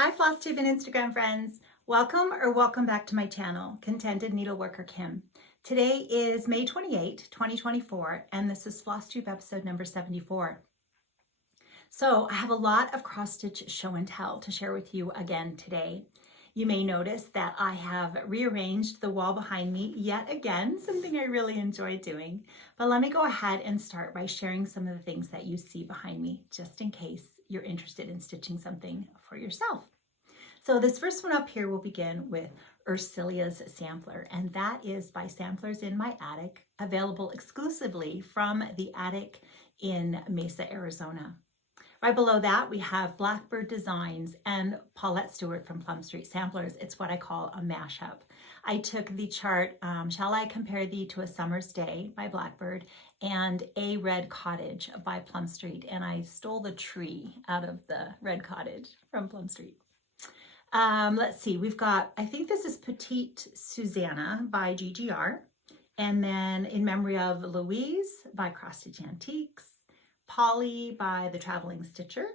Hi Flosstube and Instagram friends. Welcome back to my channel, Contented Needleworker Kim. Today is May 28, 2024, and this is Flosstube episode number 74. So I have a lot of cross-stitch show and tell to share with you again today. You may notice that I have rearranged the wall behind me yet again, something I really enjoy doing. But let me go ahead and start by sharing some of the things that you see behind me, just in case you're interested in stitching something for yourself. So this first one up here will begin with Ursula's Sampler, and that is by Samplers in My Attic, available exclusively from the attic in Mesa, Arizona. Right below that, we have Blackbird Designs and Paulette Stewart from Plum Street Samplers. It's what I call a mashup. I took the chart, Shall I Compare Thee to a Summer's Day by Blackbird and A Red Cottage by Plum Street, and I stole the tree out of the Red Cottage from Plum Street. Let's see, we've got, I think this is Petite Susanna by GGR, and then In Memory of Louise by Cross Stitch Antiques, Polly by The Traveling Stitcher.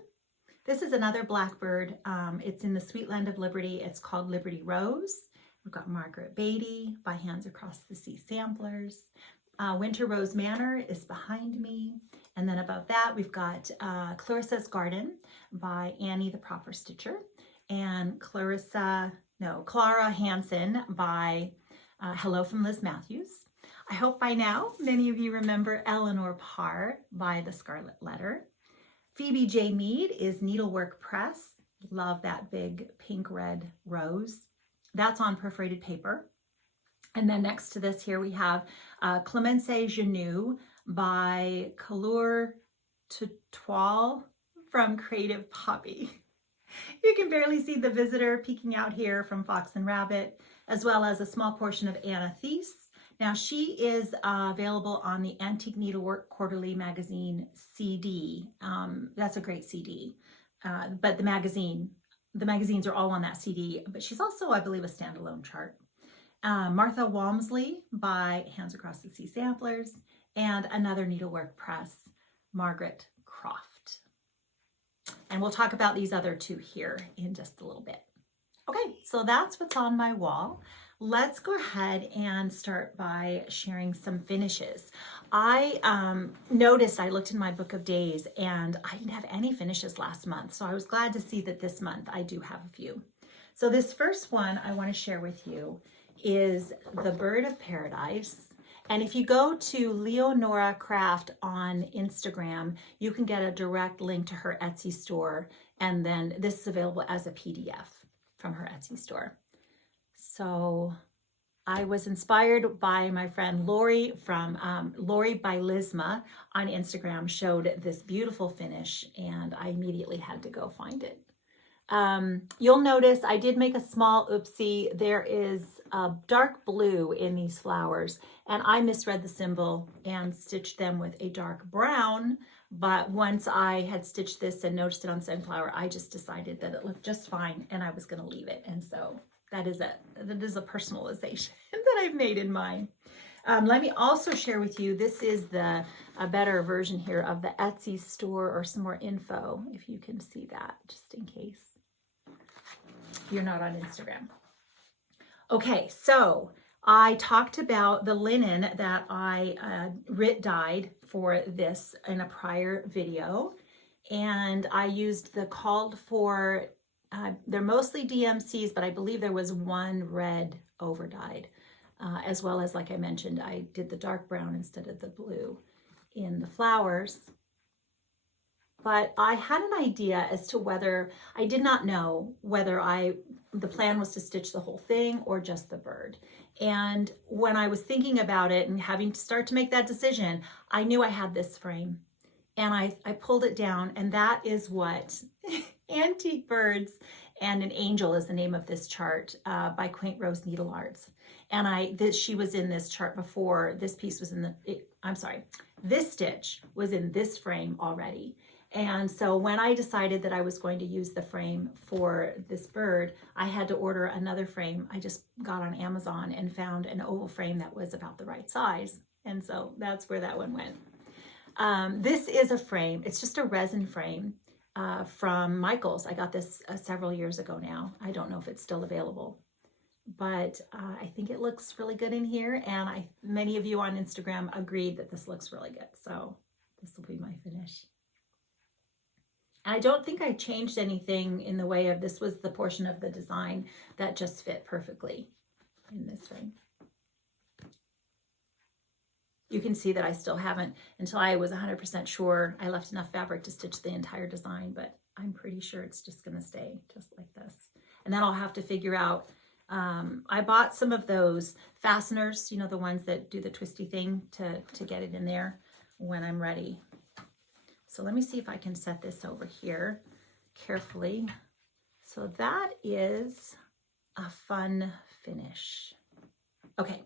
This is another Blackbird. It's in the Sweet Land of Liberty. It's called Liberty Rose. We've got Margaret Beatty by Hands Across the Sea Samplers. Winter Rose Manor is behind me. And then above that, we've got Clarissa's Garden by Annie the Proper Stitcher. And Clara Hansen by Hello from Liz Matthews. I hope by now many of you remember Eleanor Parr by The Scarlet Letter. Phoebe J. Mead is Needlework Press. Love that big pink red rose. That's on perforated paper. And then next to this here we have Clemence Genoux by Couleur Tutoile from Creative Poppy. You can barely see the visitor peeking out here from Fox and Rabbit, as well as a small portion of Anna Thies. Now she is available on the Antique Needlework Quarterly Magazine CD. That's a great CD, but the magazines are all on that CD, but she's also, I believe, a standalone chart. Martha Walmsley by Hands Across the Sea Samplers, and another Needlework Press, Margaret Croft. And we'll talk about these other two here in just a little bit. Okay, so that's what's on my wall. Let's go ahead and start by sharing some finishes. I noticed, I looked in my book of days and I didn't have any finishes last month. So I was glad to see that this month I do have a few. So this first one I want to share with you is the Bird of Paradise. And if you go to Leonora Craft on Instagram, you can get a direct link to her Etsy store. And then this is available as a PDF from her Etsy store. So I was inspired by my friend Lori from Lori by Lizma on Instagram, showed this beautiful finish, and I immediately had to go find it. You'll notice I did make a small oopsie. There is a dark blue in these flowers, and I misread the symbol and stitched them with a dark brown. But once I had stitched this and noticed it on Sunflower, I just decided that it looked just fine and I was going to leave it. And so that is a personalization that I've made in mine. Let me also share with you, this is a better version here of the Etsy store, or some more info, if you can see that, just in case you're not on Instagram. Okay, so I talked about the linen that I dyed for this in a prior video, and I used the called for, they're mostly DMCs, but I believe there was one red over dyed, as well as, like I mentioned, I did the dark brown instead of the blue in the flowers. But I had an idea as to whether, I did not know whether the plan was to stitch the whole thing or just the bird. And when I was thinking about it and having to start to make that decision, I knew I had this frame. And I pulled it down, and that is what Antique Birds and an Angel is the name of this chart by Quaint Rose Needle Arts. And she was in this chart before. This piece was in this stitch was in this frame already. And so when I decided that I was going to use the frame for this bird, I had to order another frame. I just got on Amazon and found an oval frame that was about the right size. And so that's where that one went. This is a frame. It's just a resin frame. from Michael's. I got this several years ago now. I don't know if it's still available, but I think it looks really good in here. And many of you on Instagram agreed that this looks really good. So this will be my finish. And I don't think I changed anything in the way of, this was the portion of the design that just fit perfectly in this ring. You can see that I still haven't, until I was 100% sure, I left enough fabric to stitch the entire design, but I'm pretty sure it's just gonna stay just like this. And then I'll have to figure out, I bought some of those fasteners, you know, the ones that do the twisty thing to get it in there when I'm ready. So let me see if I can set this over here carefully. So that is a fun finish. Okay,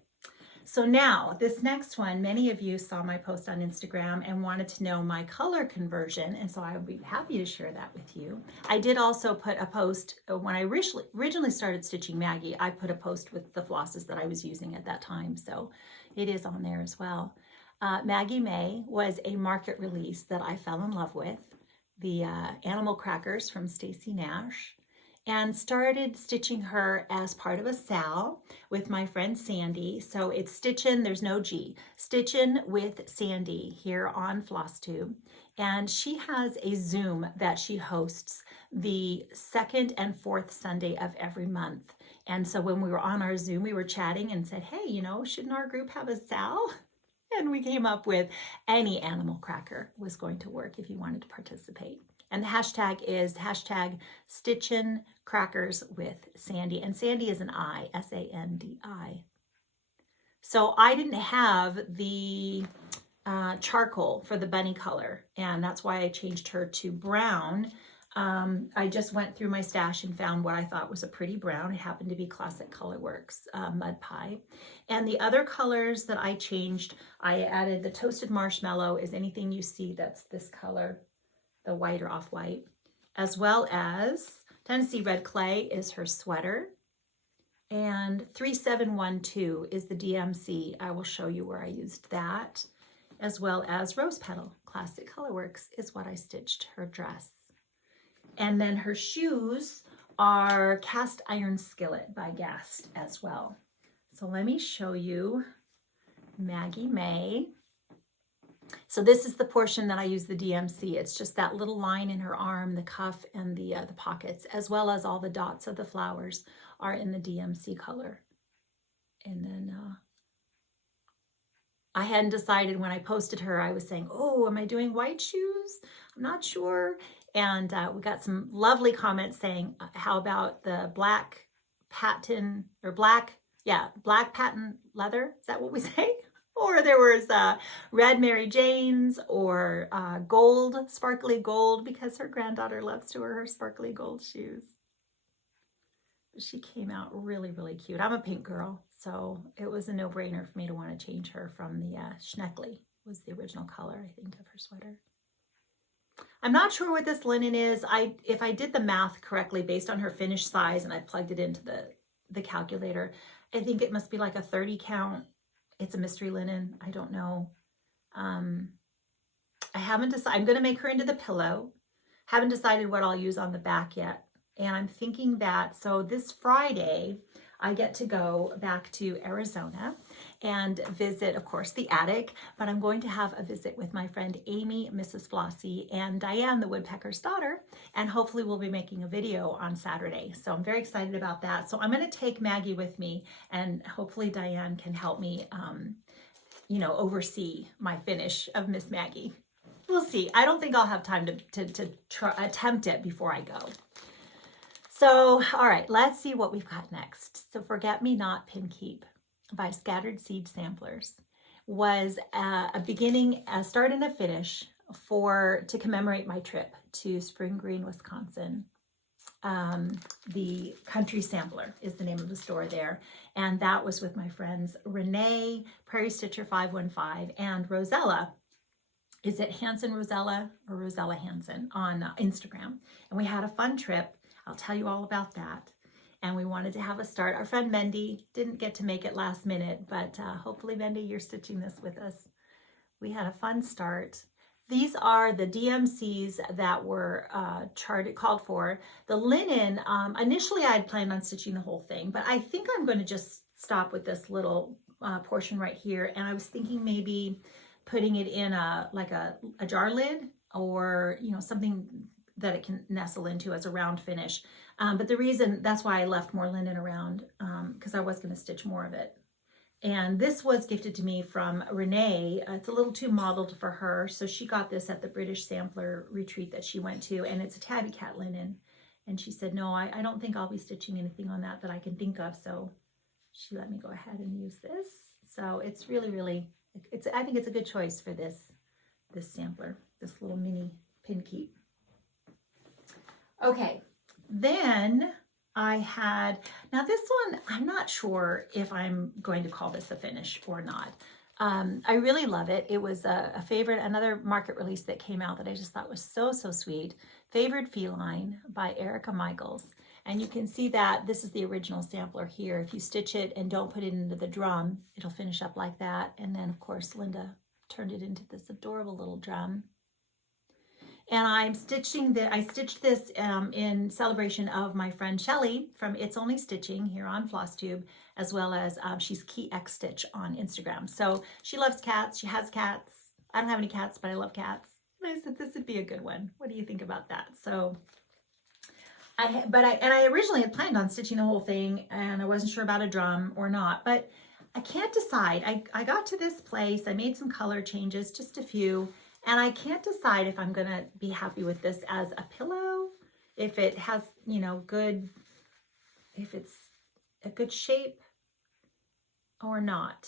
so now this next one, many of you saw my post on Instagram and wanted to know my color conversion, and so I would be happy to share that with you. I did also put a post, when I originally started stitching Maggie, I put a post with the flosses that I was using at that time, so it is on there as well. Maggie Mae was a market release that I fell in love with, the animal crackers from Stacy Nash, and started stitching her as part of a sal with my friend Sandy. So it's Stitchin', there's no G, Stitchin' with Sandy here on Flosstube. And she has a Zoom that she hosts the second and fourth Sunday of every month. And so when we were on our Zoom, we were chatting and said, hey, you know, shouldn't our group have a sal? And we came up with any animal cracker was going to work if you wanted to participate. And the hashtag is hashtag Stitchin' Crackers with Sandy. And Sandy is an I, S-A-N-D-I. So I didn't have the charcoal for the bunny color, and that's why I changed her to brown. I just went through my stash and found what I thought was a pretty brown. It happened to be Classic Colorworks Mud Pie. And the other colors that I changed, I added the Toasted Marshmallow is anything you see that's this color, the white or off-white, as well as Tennessee Red Clay is her sweater. And 3712 is the DMC. I will show you where I used that, as well as Rose Petal. Classic Colorworks is what I stitched her dress. And then her shoes are Cast Iron Skillet by Gast as well. So let me show you Maggie Mae. So this is the portion that I use the DMC. It's just that little line in her arm, the cuff, and the pockets, as well as all the dots of the flowers are in the DMC color. And then I hadn't decided when I posted her, I was saying, oh, am I doing white shoes? I'm not sure. And we got some lovely comments saying, how about the black patent, or black patent leather? Is that what we say? Or there was red Mary Jane's, or gold, sparkly gold, because her granddaughter loves to wear her sparkly gold shoes. But she came out really, really cute. I'm a pink girl, so it was a no-brainer for me to want to change her from the Schneckly, was the original color, I think, of her sweater. I'm not sure what this linen is. If I did the math correctly based on her finished size and I plugged it into the calculator, I think it must be like a 30 count. It's a mystery linen. I don't know. I haven't decided. I'm going to make her into the pillow. Haven't decided what I'll use on the back yet. And I'm thinking that, so this Friday, I get to go back to Arizona and visit, of course, the attic, but I'm going to have a visit with my friend Amy, Mrs. Flossie, and Diane, the woodpecker's daughter, and hopefully we'll be making a video on Saturday. So I'm very excited about that. So I'm going to take Maggie with me, and hopefully Diane can help me, you know, oversee my finish of Miss Maggie. We'll see. I don't think I'll have time to attempt it before I go. So, all right, let's see what we've got next. So Forget Me Not Pin Keep by Scattered Seed Samplers was a beginning, a start and a finish to commemorate my trip to Spring Green, Wisconsin. The Country Sampler is the name of the store there. And that was with my friends Renee, Prairie Stitcher 515, and Rosella. Is it Hanson Rosella or Rosella Hanson on Instagram? And we had a fun trip. I'll tell you all about that. And we wanted to have a start. Our friend Mendy didn't get to make it last minute, but hopefully, Mendy, you're stitching this with us. We had a fun start. These are the DMCs that were called for. The linen, initially I had planned on stitching the whole thing, but I think I'm going to just stop with this little portion right here. And I was thinking maybe putting it in like a jar lid, or something that it can nestle into as a round finish. But the reason, that's why I left more linen around, because I was going to stitch more of it. And this was gifted to me from Renee. It's a little too modeled for her, so she got this at the British Sampler retreat that she went to, and it's a tabby cat linen. And she said, no, I don't think I'll be stitching anything on that I can think of, so she let me go ahead and use this. So it's really, really, I think it's a good choice for this sampler, this little mini pin keep. Okay, then I had, now this one, I'm not sure if I'm going to call this a finish or not. I really love it. It was a favorite, another market release that came out that I just thought was so, so sweet. Favored Feline by Erica Michaels. And you can see that this is the original sampler here. If you stitch it and don't put it into the drum, it'll finish up like that. And then of course, Linda turned it into this adorable little drum. And I stitched this in celebration of my friend Shelly from It's Only Stitching here on Flosstube, as well as she's Key X Stitch on Instagram. So she loves cats. She has cats. I don't have any cats, but I love cats. And I said this would be a good one. What do you think about that? So I originally had planned on stitching the whole thing, and I wasn't sure about a drum or not, but I can't decide. I got to this place. I made some color changes, just a few. And I can't decide if I'm going to be happy with this as a pillow, if it has, if it's a good shape or not,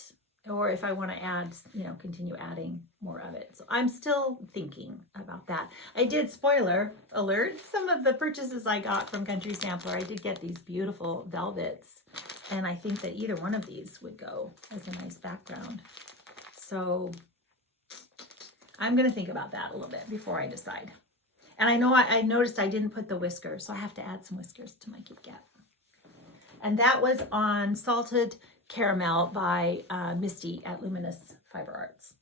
or if I want to add, continue adding more of it. So I'm still thinking about that. I did, spoiler alert, some of the purchases I got from Country Sampler, I did get these beautiful velvets. And I think that either one of these would go as a nice background. So I'm going to think about that a little bit before I decide. And I know I noticed I didn't put the whiskers, so I have to add some whiskers to my Kit Kat. And that was on Salted Caramel by Misty at Luminous Fiber Arts.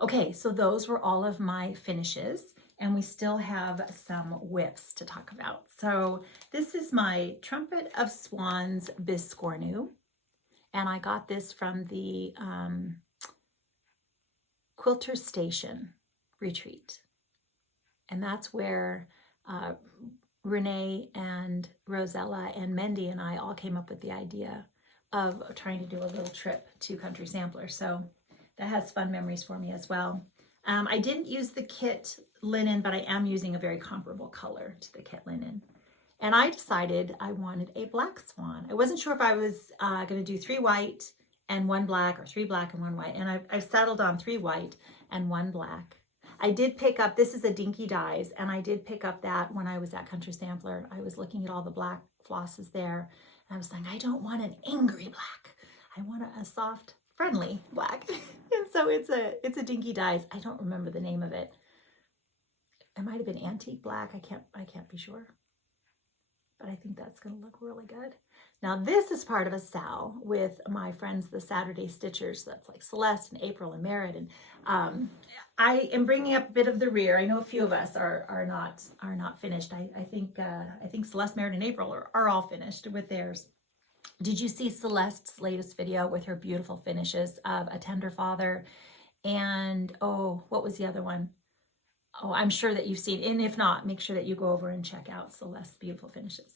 Okay, so those were all of my finishes, and we still have some whips to talk about. So this is my Trumpet of Swans Biscornu, and I got this from the Quilter Station retreat. And that's where Renee and Rosella and Mendy and I all came up with the idea of trying to do a little trip to Country Sampler. So that has fun memories for me as well. I didn't use the kit linen, but I am using a very comparable color to the kit linen. And I decided I wanted a black swan. I wasn't sure if I was going to do 3 white and 1 black, or 3 black and 1 white. And I've settled on 3 white and 1 black. I did pick up, this is a Dinky Dyes, and I did pick up that when I was at Country Sampler. I was looking at all the black flosses there, and I was like, I don't want an angry black. I want a soft, friendly black. And so it's a Dinky Dyes. I don't remember the name of it. It might have been Antique Black. I can't be sure. But I think that's going to look really good. Now this is part of a sal with my friends, the Saturday Stitchers. That's like Celeste and April and Merritt. And I am bringing up a bit of the rear. I know a few of us are not finished. I think Celeste, Merritt, and April are all finished with theirs. Did you see Celeste's latest video with her beautiful finishes of A Tender Father? And oh, what was the other one? Oh, I'm sure that you've seen, and if not, make sure that you go over and check out Celeste's beautiful finishes.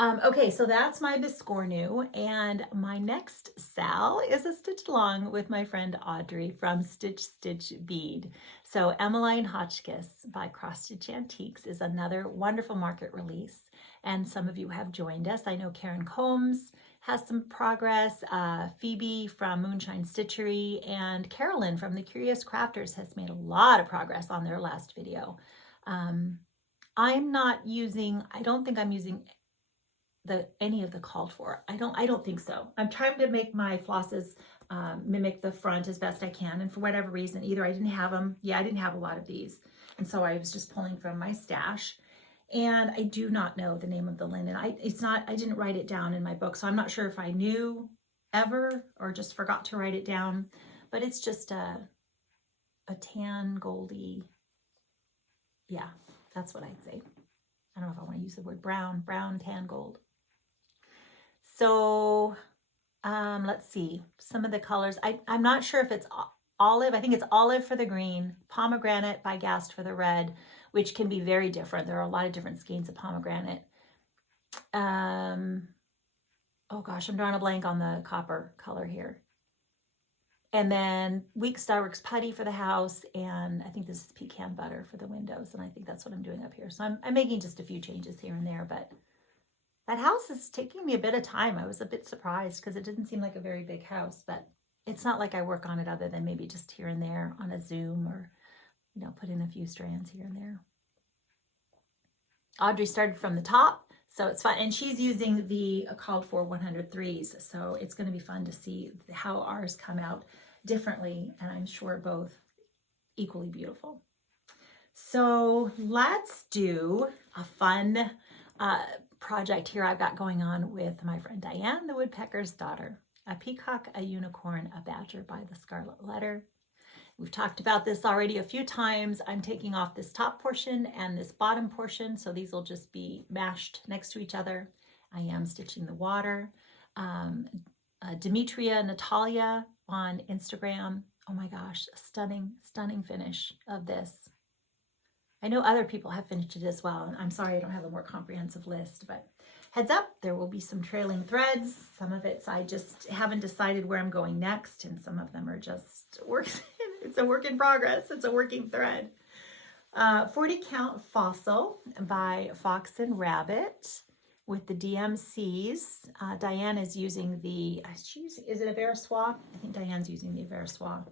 Okay, so that's my Biscornu, and my next sal is a stitch along with my friend Audrey from Stitch Stitch Bead. So Emmeline Hotchkiss by Cross Stitch Antiques is another wonderful market release, and some of you have joined us. I know Karen Combs has some progress, Phoebe from Moonshine Stitchery, and Carolyn from The Curious Crafters has made a lot of progress on their last video. I'm not using, I don't think I'm using any of the called for. I don't think so. I'm trying to make my flosses mimic the front as best I can, and for whatever reason, either I didn't have them. Yeah, I didn't have a lot of these, and so I was just pulling from my stash. And I do not know the name of the linen. I didn't write it down in my book, so I'm not sure if I knew ever or just forgot to write it down. But it's just a tan goldy. Yeah, that's what I'd say. I don't know if I want to use the word brown, tan gold. So let's see some of the colors. I'm not sure if it's olive. I think it's olive for the green, pomegranate by Gast for the red, which can be very different. There are a lot of different skeins of pomegranate. Oh gosh, I'm drawing a blank on the copper color here. And then Week Starworks putty for the house, and I think this is pecan butter for the windows, and I think that's what I'm doing up here. So I'm making just a few changes here and there, but that house is taking me a bit of time. I was a bit surprised because it didn't seem like a very big house, but it's not like I work on it other than maybe just here and there on a Zoom, or, you know, put in a few strands here and there. Audrey started from the top, so it's fun. And she's using the called for 103s. So it's going to be fun to see how ours come out differently. And I'm sure both equally beautiful. So let's do a fun project here I've got going on with my friend Diane, the woodpecker's daughter. A peacock, a unicorn, a badger by the scarlet letter. We've talked about this already a few times. I'm taking off this top portion and this bottom portion, so these will just be mashed next to each other. I am stitching the water. Demetria Natalia on Instagram. Oh my gosh, stunning, stunning finish of this. I know other people have finished it as well. And I'm sorry I don't have a more comprehensive list, but heads up, there will be some trailing threads. Some of it's I just haven't decided where I'm going next, and some of them are just works. It's a work in progress. It's a working thread. 40 count fossil by Fox and Rabbit with the DMCs. Diane is using the, is it a Versoix? I think Diane's using the Versoix.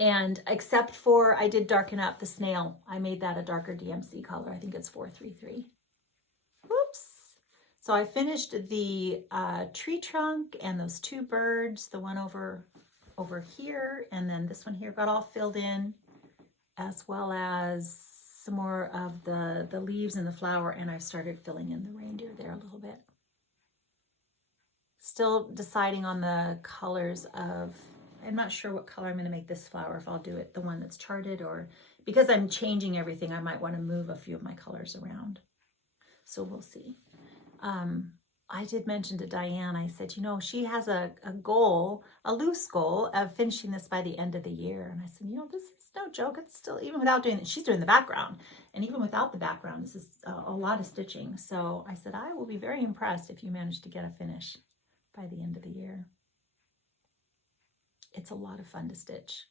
And except for, I did darken up the snail. I made that a darker DMC color. I think it's 433. Whoops. So I finished the tree trunk and those two birds, the one over here, and then this one here got all filled in, as well as some more of the leaves and the flower, and I've started filling in the reindeer there a little bit. Still deciding on the colors of, I'm not sure what color I'm going to make this flower, if I'll do it the one that's charted, or because I'm changing everything, I might want to move a few of my colors around. So we'll see. I did mention to Diane, I said, you know, she has a goal, a loose goal of finishing this by the end of the year. And I said, you know, this is no joke. It's still, even without doing it, she's doing the background. And even without the background, this is a lot of stitching. So I said, I will be very impressed if you manage to get a finish by the end of the year. It's a lot of fun to stitch.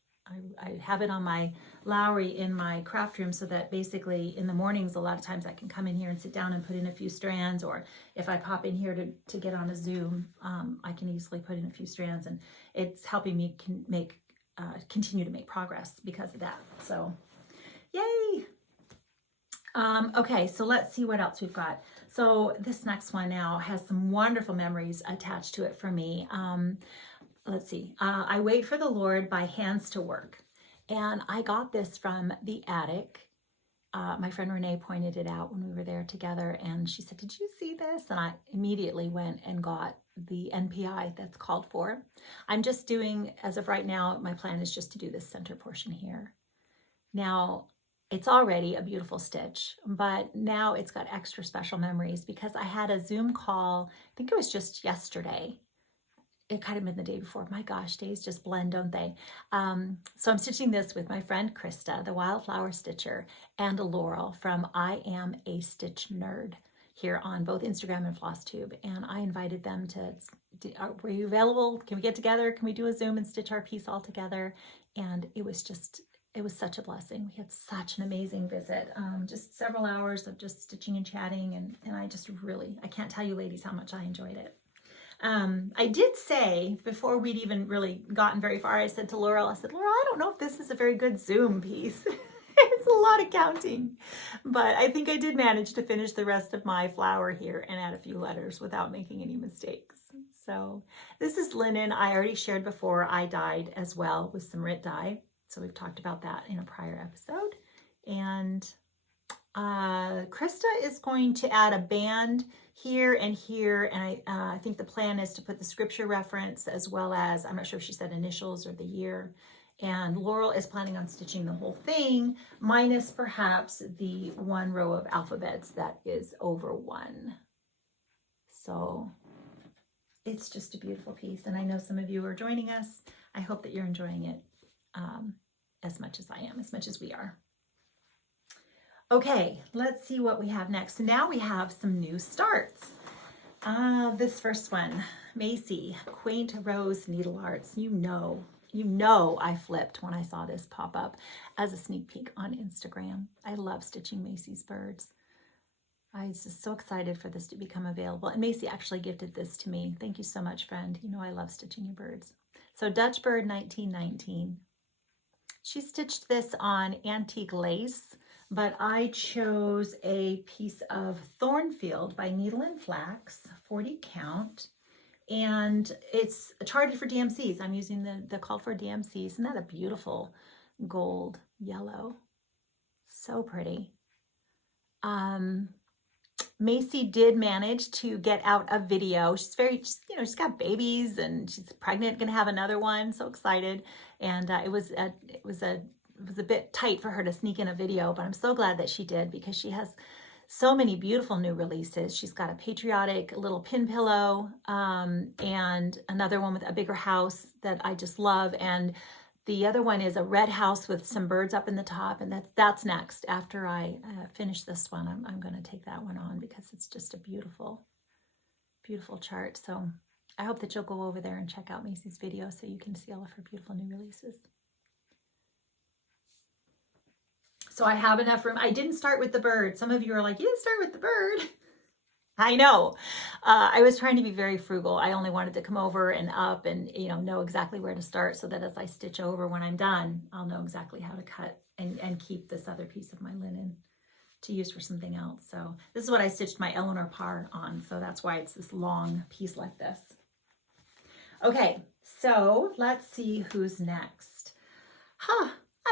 I have it on my Lowry in my craft room, so that basically in the mornings, a lot of times I can come in here and sit down and put in a few strands, or if I pop in here to get on a Zoom, I can easily put in a few strands, and it's helping me continue to make progress because of that. So yay. Okay, so let's see what else we've got. So this next one now has some wonderful memories attached to it for me. Let's see. I Wait for the Lord by Hands to Work. And I got this from the attic. My friend Renee pointed it out when we were there together, and she said, did you see this? And I immediately went and got the NPI that's called for. I'm just doing, as of right now, my plan is just to do this center portion here. Now, it's already a beautiful stitch, but now it's got extra special memories because I had a Zoom call, I think it was just yesterday. It kind of been the day before. My gosh, days just blend, don't they? So I'm stitching this with my friend Krista, the Wildflower Stitcher, and Laurel from I Am a Stitch Nerd here on both Instagram and Flosstube. And I invited them to, were you available? Can we get together? Can we do a Zoom and stitch our piece all together? And it was such a blessing. We had such an amazing visit. Just several hours of just stitching and chatting. And I can't tell you ladies how much I enjoyed it. I did say, before we'd even really gotten very far, I said to Laurel, I don't know if this is a very good Zoom piece. It's a lot of counting. But I think I did manage to finish the rest of my flower here and add a few letters without making any mistakes. So this is linen. I already shared before I dyed as well with some Rit dye. So we've talked about that in a prior episode. And Krista is going to add a band here and here, and I think the plan is to put the scripture reference as well as, I'm not sure if she said initials or the year, And Laurel is planning on stitching the whole thing, minus perhaps the one row of alphabets that is over one. So it's just a beautiful piece. And I know some of you are joining us. I hope that you're enjoying it as much as I am, as much as we are. Okay, let's see what we have next. So now we have some new starts. This first one, Macy, Quaint Rose Needle Arts. You know I flipped when I saw this pop up as a sneak peek on Instagram. I love stitching Macy's birds. I was just so excited for this to become available. And Macy actually gifted this to me. Thank you so much, friend. You know I love stitching your birds. So Dutch Bird 1919. She stitched this on antique lace, but I chose a piece of Thornfield by Needle and Flax, 40 count. And it's charted for DMCs. I'm using the called for DMCs. Isn't that a beautiful gold yellow? So pretty. Macy did manage to get out a video. She's she's got babies and she's pregnant, gonna have another one. So excited. And it was a bit tight for her to sneak in a video, but I'm so glad that she did because she has so many beautiful new releases. She's got a patriotic little pin pillow and another one with a bigger house that I just love. And the other one is a red house with some birds up in the top. And that's next. After I finish this one, I'm going to take that one on because it's just a beautiful, beautiful chart. So I hope that you'll go over there and check out Macy's video so you can see all of her beautiful new releases. So I have enough room. I didn't start with the bird. Some of you are like, you didn't start with the bird. I know. I was trying to be very frugal. I only wanted to come over and up and, know exactly where to start so that as I stitch over when I'm done, I'll know exactly how to cut and keep this other piece of my linen to use for something else. So this is what I stitched my Eleanor Parr on. So that's why it's this long piece like this. Okay, so let's see who's next.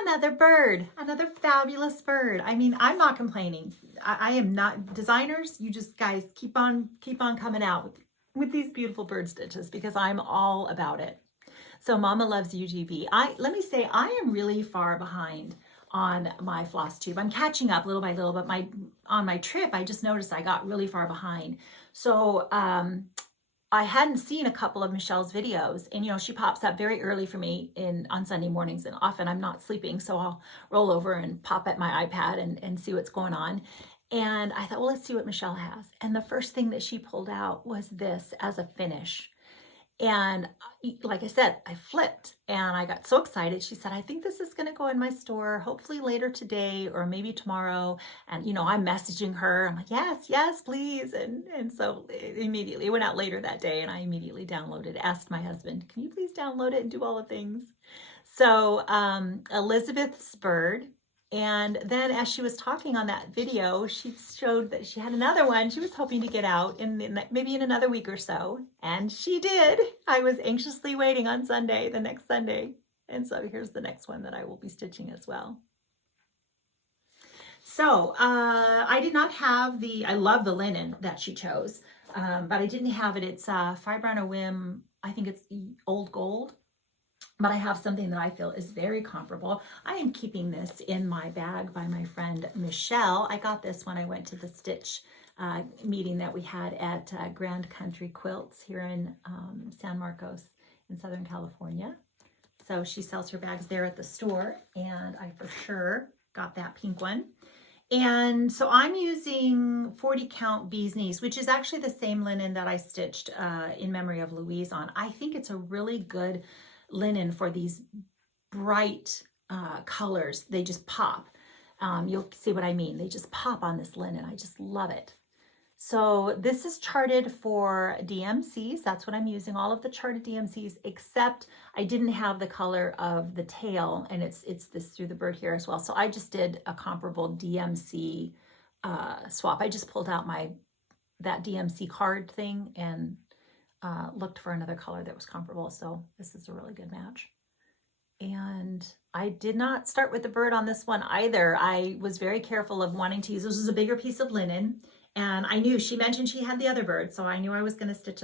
Another bird, another fabulous bird. I mean, I'm not complaining. I am not. Designers, you just guys keep on coming out with these beautiful bird stitches because I'm all about it. So Mama Loves UGV. Let me say I am really far behind on my floss tube. I'm catching up little by little, but on my trip, I just noticed I got really far behind. So I hadn't seen a couple of Michelle's videos, and she pops up very early for me on Sunday mornings, and often I'm not sleeping, so I'll roll over and pop at my iPad and see what's going on. And I thought, well, let's see what Michelle has. And the first thing that she pulled out was this as a finish. And like I said, I flipped and I got so excited. She said, I think this is going to go in my store, hopefully later today or maybe tomorrow. And, I'm messaging her. I'm like, yes, please. And so immediately it went out later that day and I immediately downloaded, asked my husband, can you please download it and do all the things? So Elizabeth's bird. And then as she was talking on that video, she showed that she had another one she was hoping to get out maybe in another week or so. And she did. I was anxiously waiting on Sunday, the next Sunday. And so here's the next one that I will be stitching as well. So I did not have I love the linen that she chose, but I didn't have it. It's Fibre on a Whim. I think it's Old Gold. But I have something that I feel is very comparable. I am keeping this in my bag by my friend Michelle. I got this when I went to the stitch meeting that we had at Grand Country Quilts here in San Marcos in Southern California. So she sells her bags there at the store, and I for sure got that pink one. And so I'm using 40 count Bee's Knees, which is actually the same linen that I stitched in memory of Louise on. I think it's a really good linen for these bright colors. They just pop. You'll see what I mean. They just pop on this linen. I just love it. So this is charted for DMCs. That's what I'm using, all of the charted DMCs, except I didn't have the color of the tail, and it's this through the bird here as well. So I just did a comparable DMC swap. I just pulled out that DMC card thing and looked for another color that was comparable. So this is a really good match. And I did not start with the bird on this one either. I was very careful of wanting to use, this was a bigger piece of linen, and I knew she mentioned she had the other bird, so I knew I was going to stitch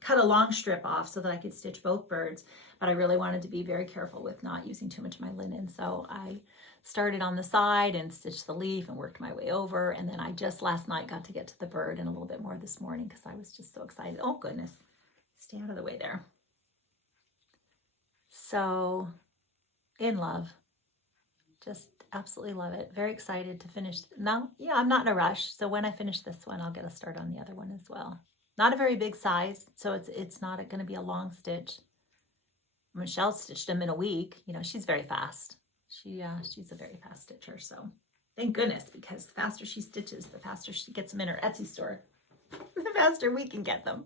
cut a long strip off so that I could stitch both birds, but I really wanted to be very careful with not using too much of my linen. So I started on the side and stitched the leaf and worked my way over. And then I just last night got to get to the bird and a little bit more this morning because I was just so excited. Oh goodness, stay out of the way there. So in love, just absolutely love it. Very excited to finish. Now, yeah, I'm not in a rush. So when I finish this one, I'll get a start on the other one as well. Not a very big size, so it's not going to be a long stitch. Michelle stitched them in a week. You know, she's very fast. She's a very fast stitcher. So thank goodness, because the faster she stitches, the faster she gets them in her Etsy store, the faster we can get them.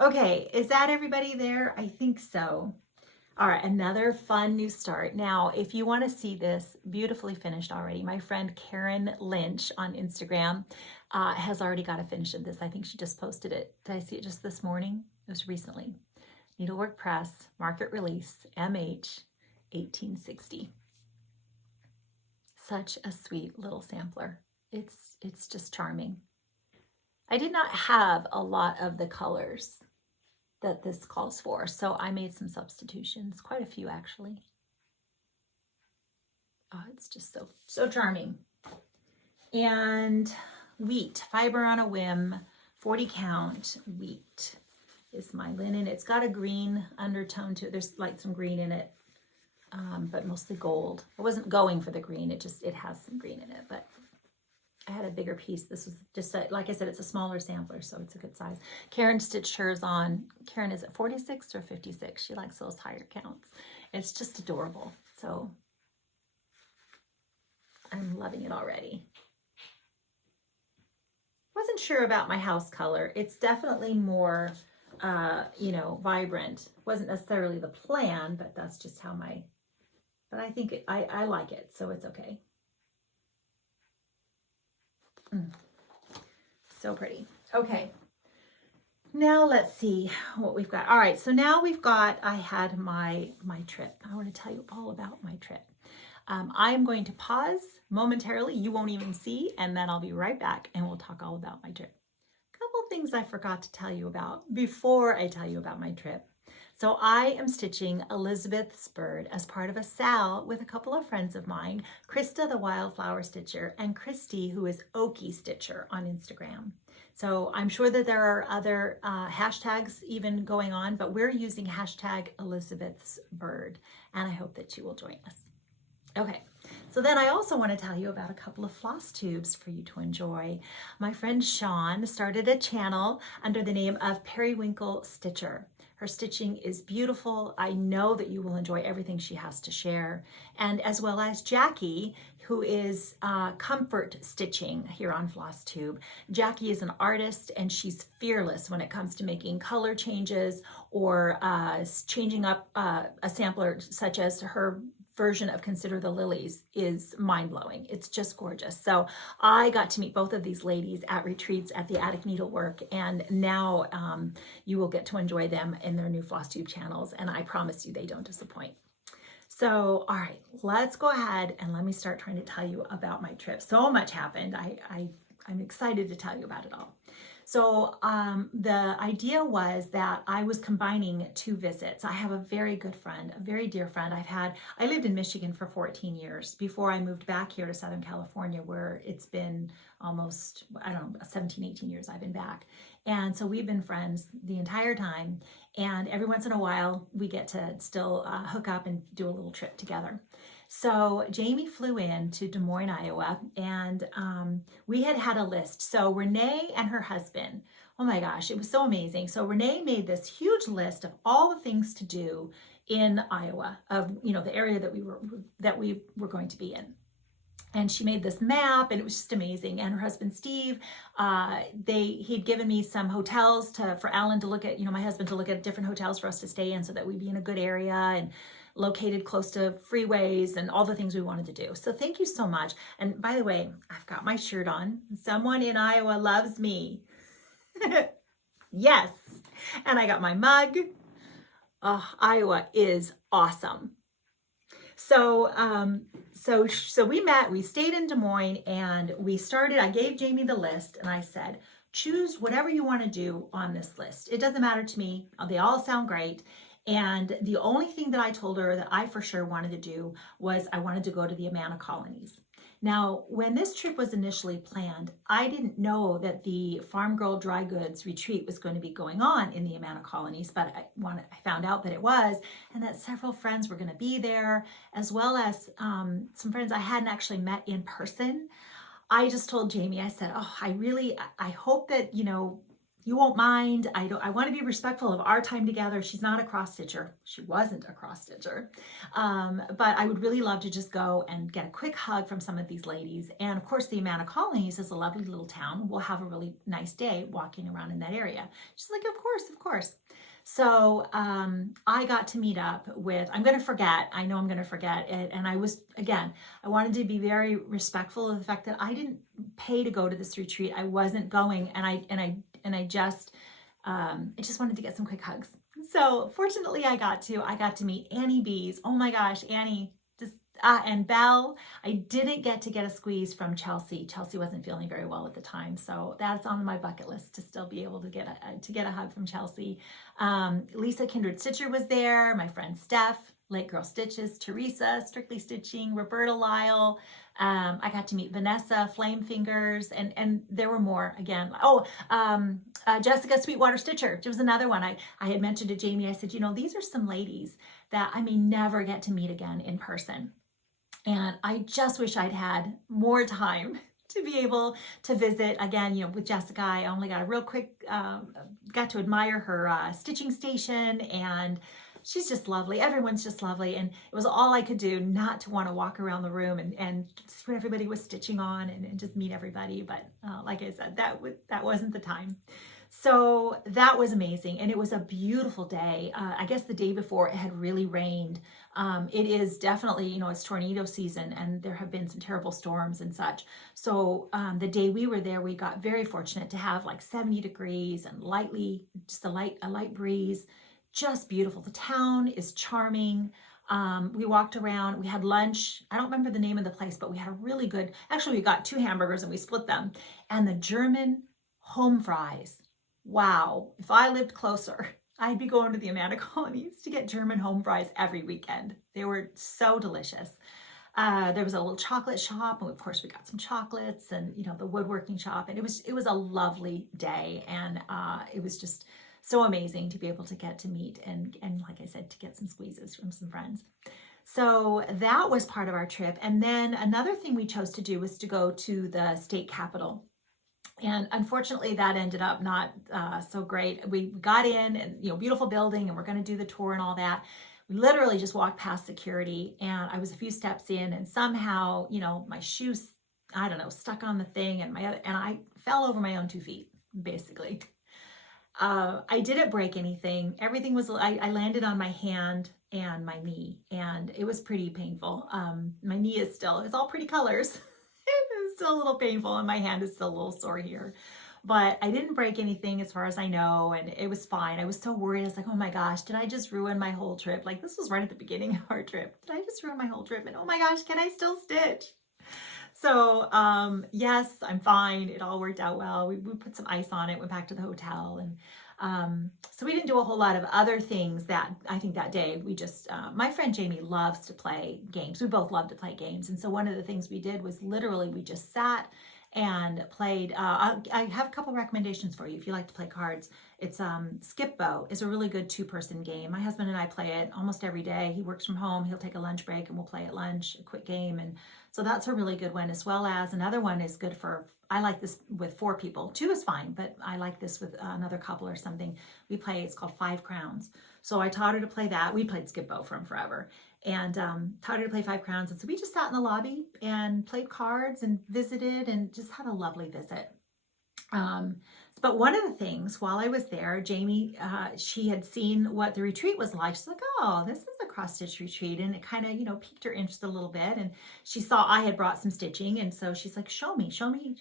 Okay, is that everybody there? I think so. All right, another fun new start. Now, if you want to see this beautifully finished already, my friend Karen Lynch on Instagram has already got a finish of this. I think she just posted it. Did I see it just this morning? It was recently. Needlework Press, market release, MH, 1860. Such a sweet little sampler. It's just charming. I did not have a lot of the colors that this calls for, so I made some substitutions, quite a few actually. Oh, it's just so charming. And wheat, fiber on a whim, 40 count wheat is my linen. It's got a green undertone to it. There's like some green in it, but mostly gold. I wasn't going for the green. It has some green in it, but I had a bigger piece. This was just, like I said, it's a smaller sampler, so it's a good size. Karen stitched hers on, Karen, is it 46 or 56? She likes those higher counts. It's just adorable. So I'm loving it already. Wasn't sure about my house color. It's definitely more, vibrant. Wasn't necessarily the plan, but that's just how but I think I like it, so it's okay. So pretty. Okay, now let's see what we've got. All right, so now I had my trip. I want to tell you all about my trip. I'm going to pause momentarily. You won't even see, and then I'll be right back and we'll talk all about my trip. A couple things I forgot to tell you about before I tell you about my trip. So I am stitching Elizabeth's bird as part of a SAL with a couple of friends of mine, Krista the Wildflower Stitcher and Christy, who is Okie Stitcher on Instagram. So I'm sure that there are other hashtags even going on, but we're using hashtag Elizabeth's bird, and I hope that you will join us. Okay, so then I also want to tell you about a couple of floss tubes for you to enjoy. My friend Sean started a channel under the name of Periwinkle Stitcher. Her stitching is beautiful. I know that you will enjoy everything she has to share. And as well as Jackie, who is comfort stitching here on Flosstube. Jackie is an artist and she's fearless when it comes to making color changes or changing up a sampler, such as her version of Consider the Lilies is mind-blowing. It's just gorgeous. So I got to meet both of these ladies at retreats at the Attic Needlework, and now you will get to enjoy them in their new Flosstube channels, and I promise you they don't disappoint. So, all right, let's go ahead and let me start trying to tell you about my trip. So much happened. I'm excited to tell you about it all. So the idea was that I was combining two visits. I have a very good friend, a very dear friend. I lived in Michigan for 14 years before I moved back here to Southern California, where it's been almost, 17, 18 years I've been back. And so we've been friends the entire time. And every once in a while, we get to still hook up and do a little trip together. So Jamie flew in to Des Moines, Iowa, and we had a list. So Renee and her husband, oh my gosh, it was so amazing. So Renee made this huge list of all the things to do in Iowa, of the area that we were going to be in. And she made this map, and it was just amazing. And her husband, Steve, he'd given me some hotels for Alan to look at, my husband to look at different hotels for us to stay in so that we'd be in a good area and located close to freeways and all the things we wanted to do. So thank you so much. And by the way, I've got my shirt on. Someone in Iowa loves me. Yes. And I got my mug. Oh, Iowa is awesome. So we met, we stayed in Des Moines, and we started, I gave Jamie the list and I said, choose whatever you want to do on this list. It doesn't matter to me. They all sound great. And the only thing that I told her that I for sure wanted to do was I wanted to go to the Amana Colonies. Now, when this trip was initially planned, I didn't know that the Farm Girl Dry Goods retreat was going to be going on in the Amana Colonies, but I found out that it was, and that several friends were going to be there, as well as some friends I hadn't actually met in person. I just told Jamie, I said, oh, I hope that, you won't mind. I want to be respectful of our time together. She's not a cross stitcher. She wasn't a cross stitcher. But I would really love to just go and get a quick hug from some of these ladies. And of course, the Amana Colonies is a lovely little town. We'll have a really nice day walking around in that area. She's like, of course, of course. So I got to meet up with, I know I'm going to forget it. And I wanted to be very respectful of the fact that I didn't pay to go to this retreat. I wasn't going, and I just wanted to get some quick hugs. So fortunately I got to meet Annie Bees. Oh my gosh, Annie, and Belle. I didn't get a squeeze from Chelsea. Chelsea wasn't feeling very well at the time, so that's on my bucket list to still be able to get a hug from Chelsea. Lisa Kindred Stitcher was there. My friend Steph, Lake Girl Stitches, Teresa, Strictly Stitching, Roberta Lyle. I got to meet Vanessa, Flame Fingers, and there were more again. Jessica Sweetwater Stitcher. It was another one. I had mentioned to Jamie, I said, these are some ladies that I may never get to meet again in person. And I just wish I'd had more time to be able to visit again, with Jessica. I only got a real quick, got to admire her stitching station, and she's just lovely. Everyone's just lovely. And it was all I could do not to want to walk around the room and see what everybody was stitching on and just meet everybody. But like I said, that wasn't the time. So that was amazing. And it was a beautiful day. I guess the day before it had really rained. It is definitely, it's tornado season, and there have been some terrible storms and such. So the day we were there, we got very fortunate to have like 70 degrees and just a light breeze. Just beautiful. The town is charming. We walked around, we had lunch. I don't remember the name of the place, but we had a really good, actually we got 2 hamburgers and we split them. And the German home fries. Wow. If I lived closer, I'd be going to the Amana Colonies to get German home fries every weekend. They were so delicious. There was a little chocolate shop, and of course we got some chocolates, and the woodworking shop, and it was a lovely day, and it was just so amazing to be able to get to meet and like I said, to get some squeezes from some friends. So that was part of our trip. And then another thing we chose to do was to go to the state capitol. And unfortunately, that ended up not so great. We got in, and beautiful building, and we're going to do the tour and all that. We literally just walked past security, and I was a few steps in, and somehow, my shoes, I don't know, stuck on the thing, and I fell over my own 2 feet, basically. I didn't break anything. Everything was, I landed on my hand and my knee, and it was pretty painful. My knee it's all pretty colors. It's still a little painful, and my hand is still a little sore here. But I didn't break anything as far as I know, and it was fine. I was so worried. I was like, oh my gosh, did I just ruin my whole trip? Like, this was right at the beginning of our trip. Did I just ruin my whole trip? And oh my gosh, can I still stitch? So yes, I'm fine. It all worked out well. We put some ice on it, went back to the hotel, and so we didn't do a whole lot of other things that I think that day. We just, my friend Jamie loves to play games. We both love to play games. And so one of the things we did was literally we just sat and played. I have a couple recommendations for you if you like to play cards. It's Skip Bow is a really good 2-person game. My husband and I play it almost every day. He works from home. He'll take a lunch break and we'll play at lunch, a quick game. And so that's a really good one, as well as another one is good for, I like this with 4 people. 2 is fine, but I like this with another couple or something. We play, it's called 5 Crowns. So I taught her to play that. We played Skip Bow from forever. And taught her to play 5 Crowns. And so we just sat in the lobby and played cards and visited and just had a lovely visit. But one of the things while I was there, Jamie, she had seen what the retreat was like. She's like, oh, this is a cross stitch retreat. And it kind of, piqued her interest a little bit. And she saw I had brought some stitching. And so she's like, show me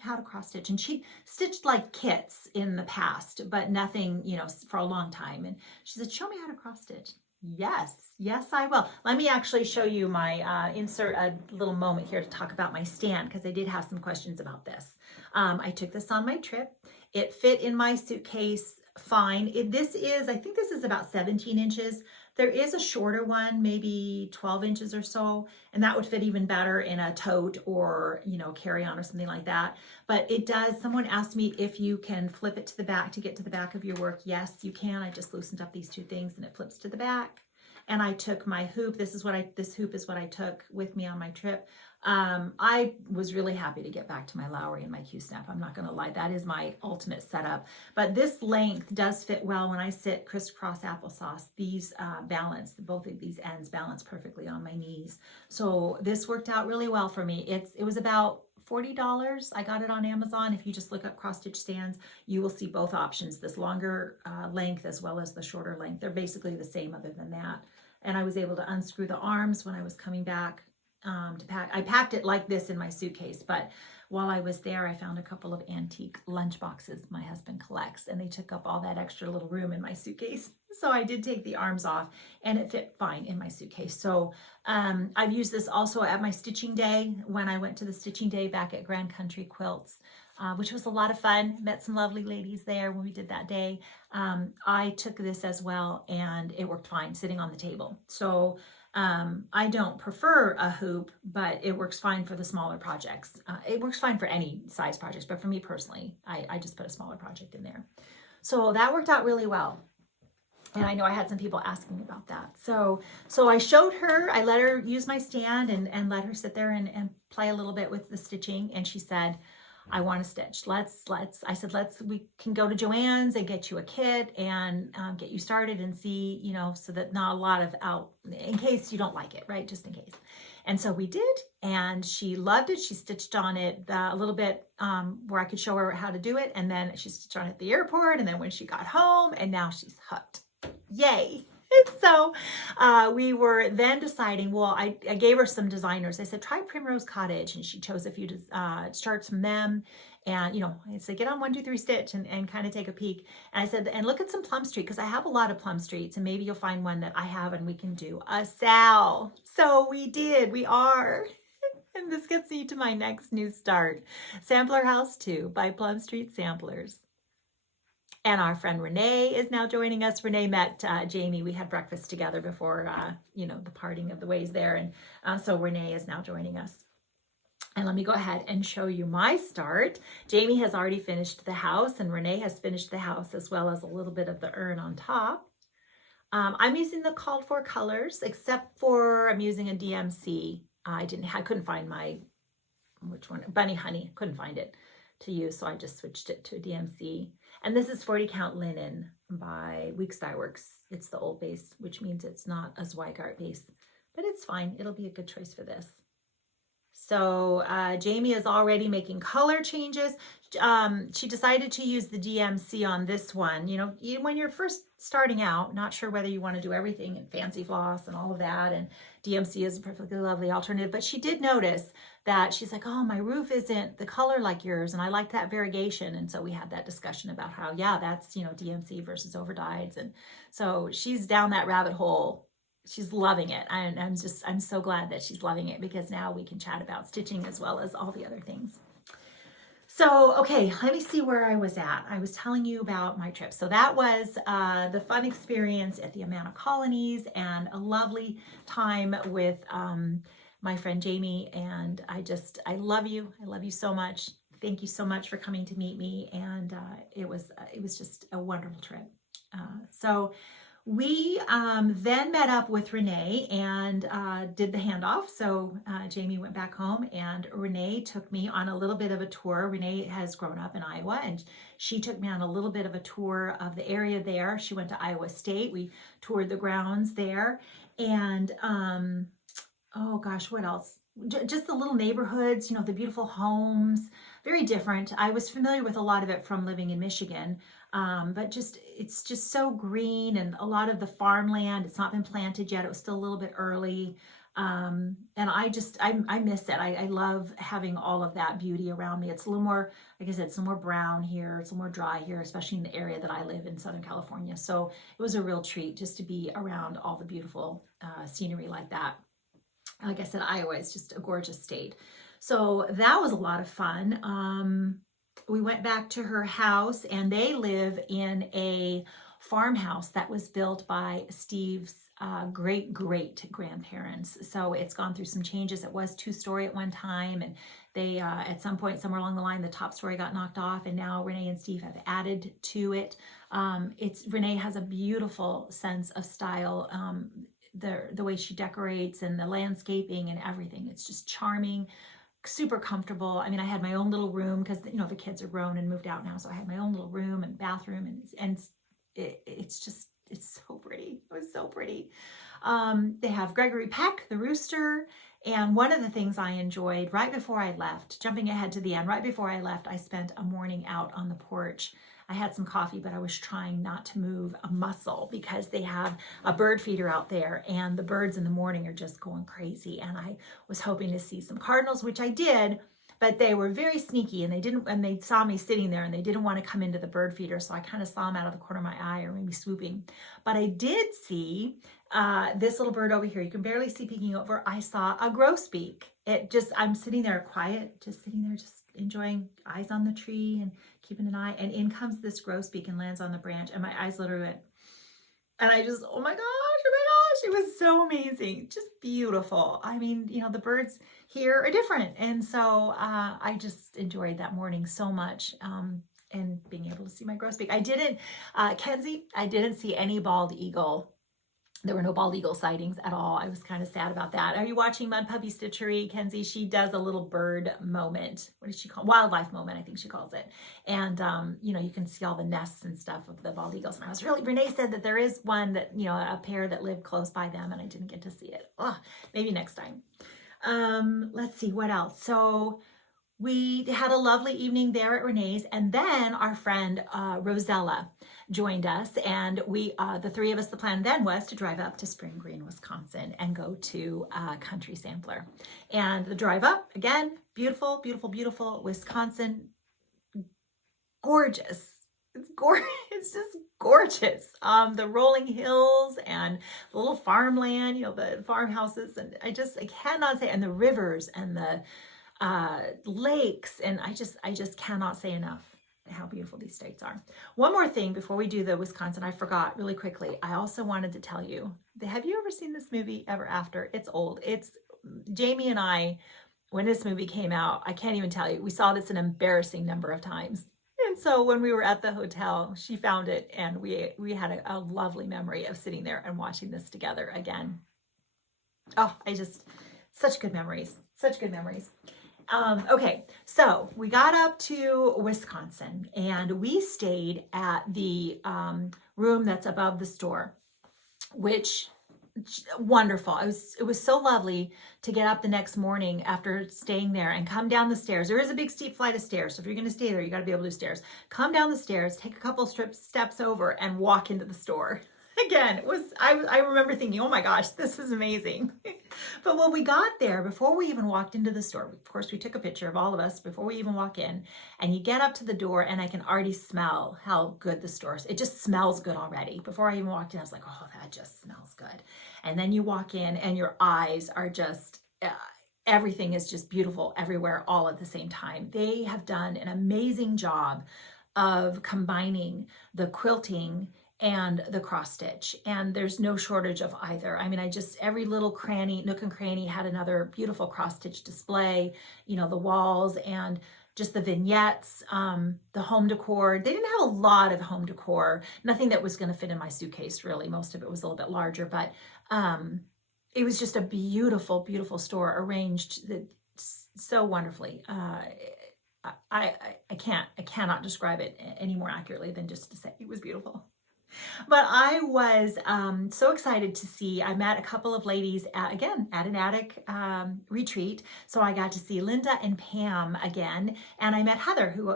how to cross stitch. And she stitched like kits in the past, but nothing, for a long time. And she said, show me how to cross stitch. Yes, yes, I will. Let me actually show you my, insert a little moment here to talk about my stand because I did have some questions about this. I took this on my trip. It fit in my suitcase fine. I think this is about 17 inches. There is a shorter one, maybe 12 inches or so, and that would fit even better in a tote or, carry-on or something like that. But it does, someone asked me if you can flip it to the back to get to the back of your work. Yes, you can. I just loosened up these two things and it flips to the back. And I took my hoop. This hoop is what I took with me on my trip. I was really happy to get back to my Lowry and my Q-snap. I'm not going to lie. That is my ultimate setup. But this length does fit well when I sit crisscross applesauce. These both of these ends balance perfectly on my knees. So this worked out really well for me. It was about $40. I got it on Amazon. If you just look up cross stitch stands, you will see both options, this longer length as well as the shorter length. They're basically the same other than that. And I was able to unscrew the arms when I was coming back to pack. I packed it like this in my suitcase, but while I was there, I found a couple of antique lunch boxes my husband collects, and they took up all that extra little room in my suitcase. So I did take the arms off and it fit fine in my suitcase. So I've used this also at my stitching day when I went to the stitching day back at Grand Country Quilts, which was a lot of fun. Met some lovely ladies there when we did that day. I took this as well and it worked fine sitting on the table. So I don't prefer a hoop, but it works fine for the smaller projects. It works fine for any size projects, but for me personally, I just put a smaller project in there. So that worked out really well. And I know I had some people asking me about that. So I showed her, I let her use my stand and let her sit there and play a little bit with the stitching. And she said, I want to stitch. I said, we can go to Joann's and get you a kit and get you started and see, so that not a lot of in case you don't like it, right? Just in case. And so we did, and she loved it. She stitched on it a little bit where I could show her how to do it. And then she stitched on it at the airport. And then when she got home, and now she's hooked. Yay. So we were then deciding, well, I gave her some designers. I said, try Primrose Cottage. And she chose a few charts from them. And, I said, get on 1, 2, 3 stitch and kind of take a peek. And I said, and look at some Plum Street, because I have a lot of Plum Streets, and maybe you'll find one that I have and we can do a sal. So we did. We are. And this gets me to my next new start, Sampler House 2 by Plum Street Samplers. And our friend Renee is now joining us. Renee met Jamie. We had breakfast together before, the parting of the ways there. And so Renee is now joining us. And let me go ahead and show you my start. Jamie has already finished the house, and Renee has finished the house as well as a little bit of the urn on top. I'm using the called for colors, except for I'm using a DMC. I couldn't find which one? Bunny Honey. Couldn't find it to use, so I just switched it to a DMC. And this is 40 count linen by Weeks Dye Works. It's the old base, which means it's not a Zweigart base, but it's fine. It'll be a good choice for this. So Jamie is already making color changes. She decided to use the DMC on this one. When you're first starting out, not sure whether you want to do everything in fancy floss and all of that, and DMC is a perfectly lovely alternative, but she did notice that she's like, oh, my roof isn't the color like yours, and I like that variegation. And so we had that discussion about how, yeah, that's, DMC versus overdyes. And so she's down that rabbit hole. She's loving it. And I'm so glad that she's loving it, because now we can chat about stitching as well as all the other things. So, okay, let me see where I was at. I was telling you about my trip. So that was the fun experience at the Amana Colonies, and a lovely time with my friend Jamie. And I love you. I love you so much. Thank you so much for coming to meet me. And it was just a wonderful trip. So we then met up with Renee and did the handoff. So Jamie went back home, and Renee took me on a little bit of a tour. Renee has grown up in Iowa, and she took me on a little bit of a tour of the area there. She went to Iowa State. We toured the grounds there. And oh gosh, what else? Just the little neighborhoods, the beautiful homes, very different. I was familiar with a lot of it from living in Michigan. But it's just so green, and a lot of the farmland, it's not been planted yet. It was still a little bit early. And I miss it. I love having all of that beauty around me. It's a little more, like I said, it's a little more brown here. It's a little more dry here, especially in the area that I live in, Southern California. So it was a real treat just to be around all the beautiful scenery like that. Like I said, Iowa is just a gorgeous state. So that was a lot of fun. We went back to her house, and they live in a farmhouse that was built by Steve's great grandparents. So it's gone through some changes. It was 2-story at one time, and they at some point somewhere along the line the top story got knocked off, and now Renee and Steve have added to it. Renee has a beautiful sense of style. The way she decorates and the landscaping and everything, it's just charming, super comfortable. I mean, I had my own little room because the kids are grown and moved out now, so I had my own little room and bathroom, and it's so pretty. It was so pretty. They have Gregory Peck, the rooster, and one of the things I enjoyed right before I left, jumping ahead to the end, right before I left, I spent a morning out on the porch. I had some coffee, but I was trying not to move a muscle because they have a bird feeder out there, and the birds in the morning are just going crazy. And I was hoping to see some cardinals, which I did, but they were very sneaky, and they saw me sitting there, and they didn't want to come into the bird feeder. So I kind of saw them out of the corner of my eye, or maybe swooping. But I did see this little bird over here. You can barely see peeking over. I saw a grosbeak. I'm sitting there quiet, just sitting there, just enjoying, eyes on the tree and keeping an eye. And in comes this grosbeak and lands on the branch, and my eyes literally went, and I just, oh my gosh, it was so amazing, just beautiful. I mean, the birds here are different, and so I just enjoyed that morning so much. And being able to see my grosbeak. Kenzie, I didn't see any bald eagle. There were no bald eagle sightings at all. I was kind of sad about that. Are you watching Mud Puppy Stitchery, Kenzie? She does a little bird moment. What does she call it? Wildlife moment, I think she calls it. And, you can see all the nests and stuff of the bald eagles. And Renee said that there is one that, a pair that live close by them, and I didn't get to see it. Oh, maybe next time. Let's see, what else? So we had a lovely evening there at Renee's, and then our friend Rosella joined us, and the three of us, the plan then was to drive up to Spring Green, Wisconsin, and go to Country Sampler. And the drive up, again, beautiful, beautiful, beautiful. Wisconsin, gorgeous. It's gorgeous. It's just gorgeous. The rolling hills and the little farmland, the farmhouses, and I cannot say, and the rivers and the lakes, and I just cannot say enough how beautiful these states are. One more thing before we do the Wisconsin, I forgot really quickly. I also wanted to tell you, have you ever seen this movie Ever After? It's old. It's Jamie and I, when this movie came out, I can't even tell you, we saw this an embarrassing number of times. And so when we were at the hotel, she found it, and we had a lovely memory of sitting there and watching this together again. Oh, such good memories, such good memories. Okay, so we got up to Wisconsin, and we stayed at the room that's above the store, which wonderful. It was so lovely to get up the next morning after staying there and come down the stairs. There is a big steep flight of stairs, so if you're going to stay there, you got to be able to do stairs. Come down the stairs, take a couple steps over, and walk into the store. Again, I remember thinking, oh my gosh, this is amazing. But when we got there, before we even walked into the store, of course, we took a picture of all of us before we even walk in, and you get up to the door, and I can already smell how good the store is. It just smells good already. Before I even walked in, I was like, oh, that just smells good. And then you walk in, and your eyes are just, everything is just beautiful everywhere, all at the same time. They have done an amazing job of combining the quilting and the cross stitch, and there's no shortage of either. I mean, every little cranny, nook and cranny had another beautiful cross stitch display, the walls and just the vignettes, the home decor. They didn't have a lot of home decor, nothing that was going to fit in my suitcase, really. Most of it was a little bit larger, but it was just a beautiful, beautiful store, arranged so wonderfully. I cannot describe it any more accurately than just to say it was beautiful. But I was so excited to see, I met a couple of ladies again at an attic retreat. So I got to see Linda and Pam again. And I met Heather, who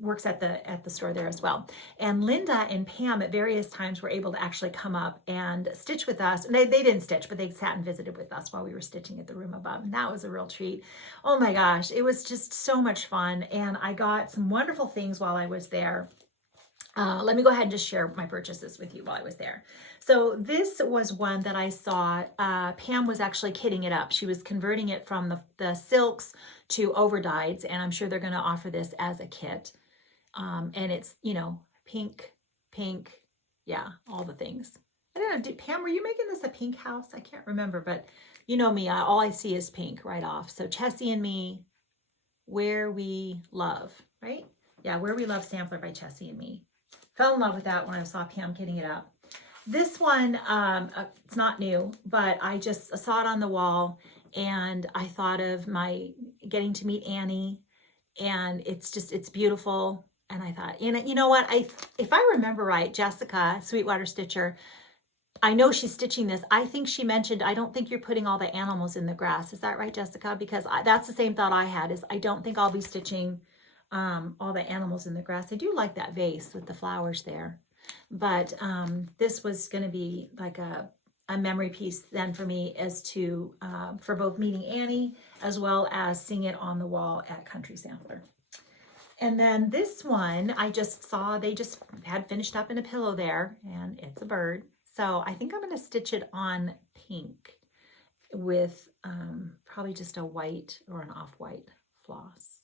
works at the store there as well. And Linda and Pam at various times were able to actually come up and stitch with us. They didn't stitch, but they sat and visited with us while we were stitching at the room above. And that was a real treat. Oh my gosh, it was just so much fun. And I got some wonderful things while I was there. Let me go ahead and just share my purchases with you while I was there. So this was one that I saw. Pam was actually kitting it up. She was converting it from the silks to overdyes, and I'm sure they're going to offer this as a kit. And it's, you know, pink, yeah, all the things. I don't know, Pam, were you making this a pink house? I can't remember, but you know me, all I see is pink right off. So Chessie and Me, Where We Love, right? Yeah, Where We Love sampler by Chessie and Me. Fell in love with that when I saw Pam kitting it up. This one, it's not new, but I just saw it on the wall and I thought of my getting to meet Annie, and it's beautiful. And I thought, you know what? If I remember right, Jessica, Sweetwater Stitcher, I know she's stitching this. I think she mentioned, I don't think you're putting all the animals in the grass. Is that right, Jessica? Because that's the same thought I had, is I don't think I'll be stitching all the animals in the grass. I do like that vase with the flowers there, but this was going to be like a memory piece then for me, as to for both meeting Annie as well as seeing it on the wall at Country Sampler. And then this one I just saw, they just had finished up in a pillow there, and it's a bird. So I think I'm going to stitch it on pink with probably just a white or an off-white floss.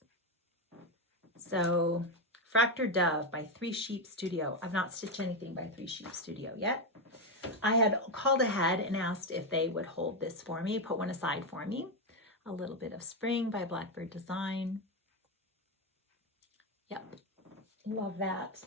So Fractured Dove by 3 Sheep Studio. I've not stitched anything by 3 Sheep Studio yet. I had called ahead and asked if they would hold this for me, put one aside for me. A Little Bit of Spring by Blackbird Design. Yep, love that.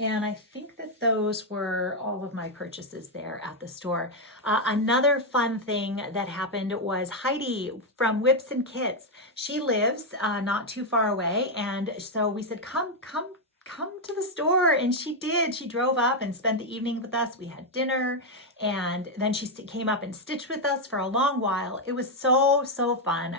And I think that those were all of my purchases there at the store. Another fun thing that happened was Heidi from Whips and Kits. She lives not too far away. And so we said, come to the store. And she did. She drove up and spent the evening with us. We had dinner. And then she came up and stitched with us for a long while. It was so fun.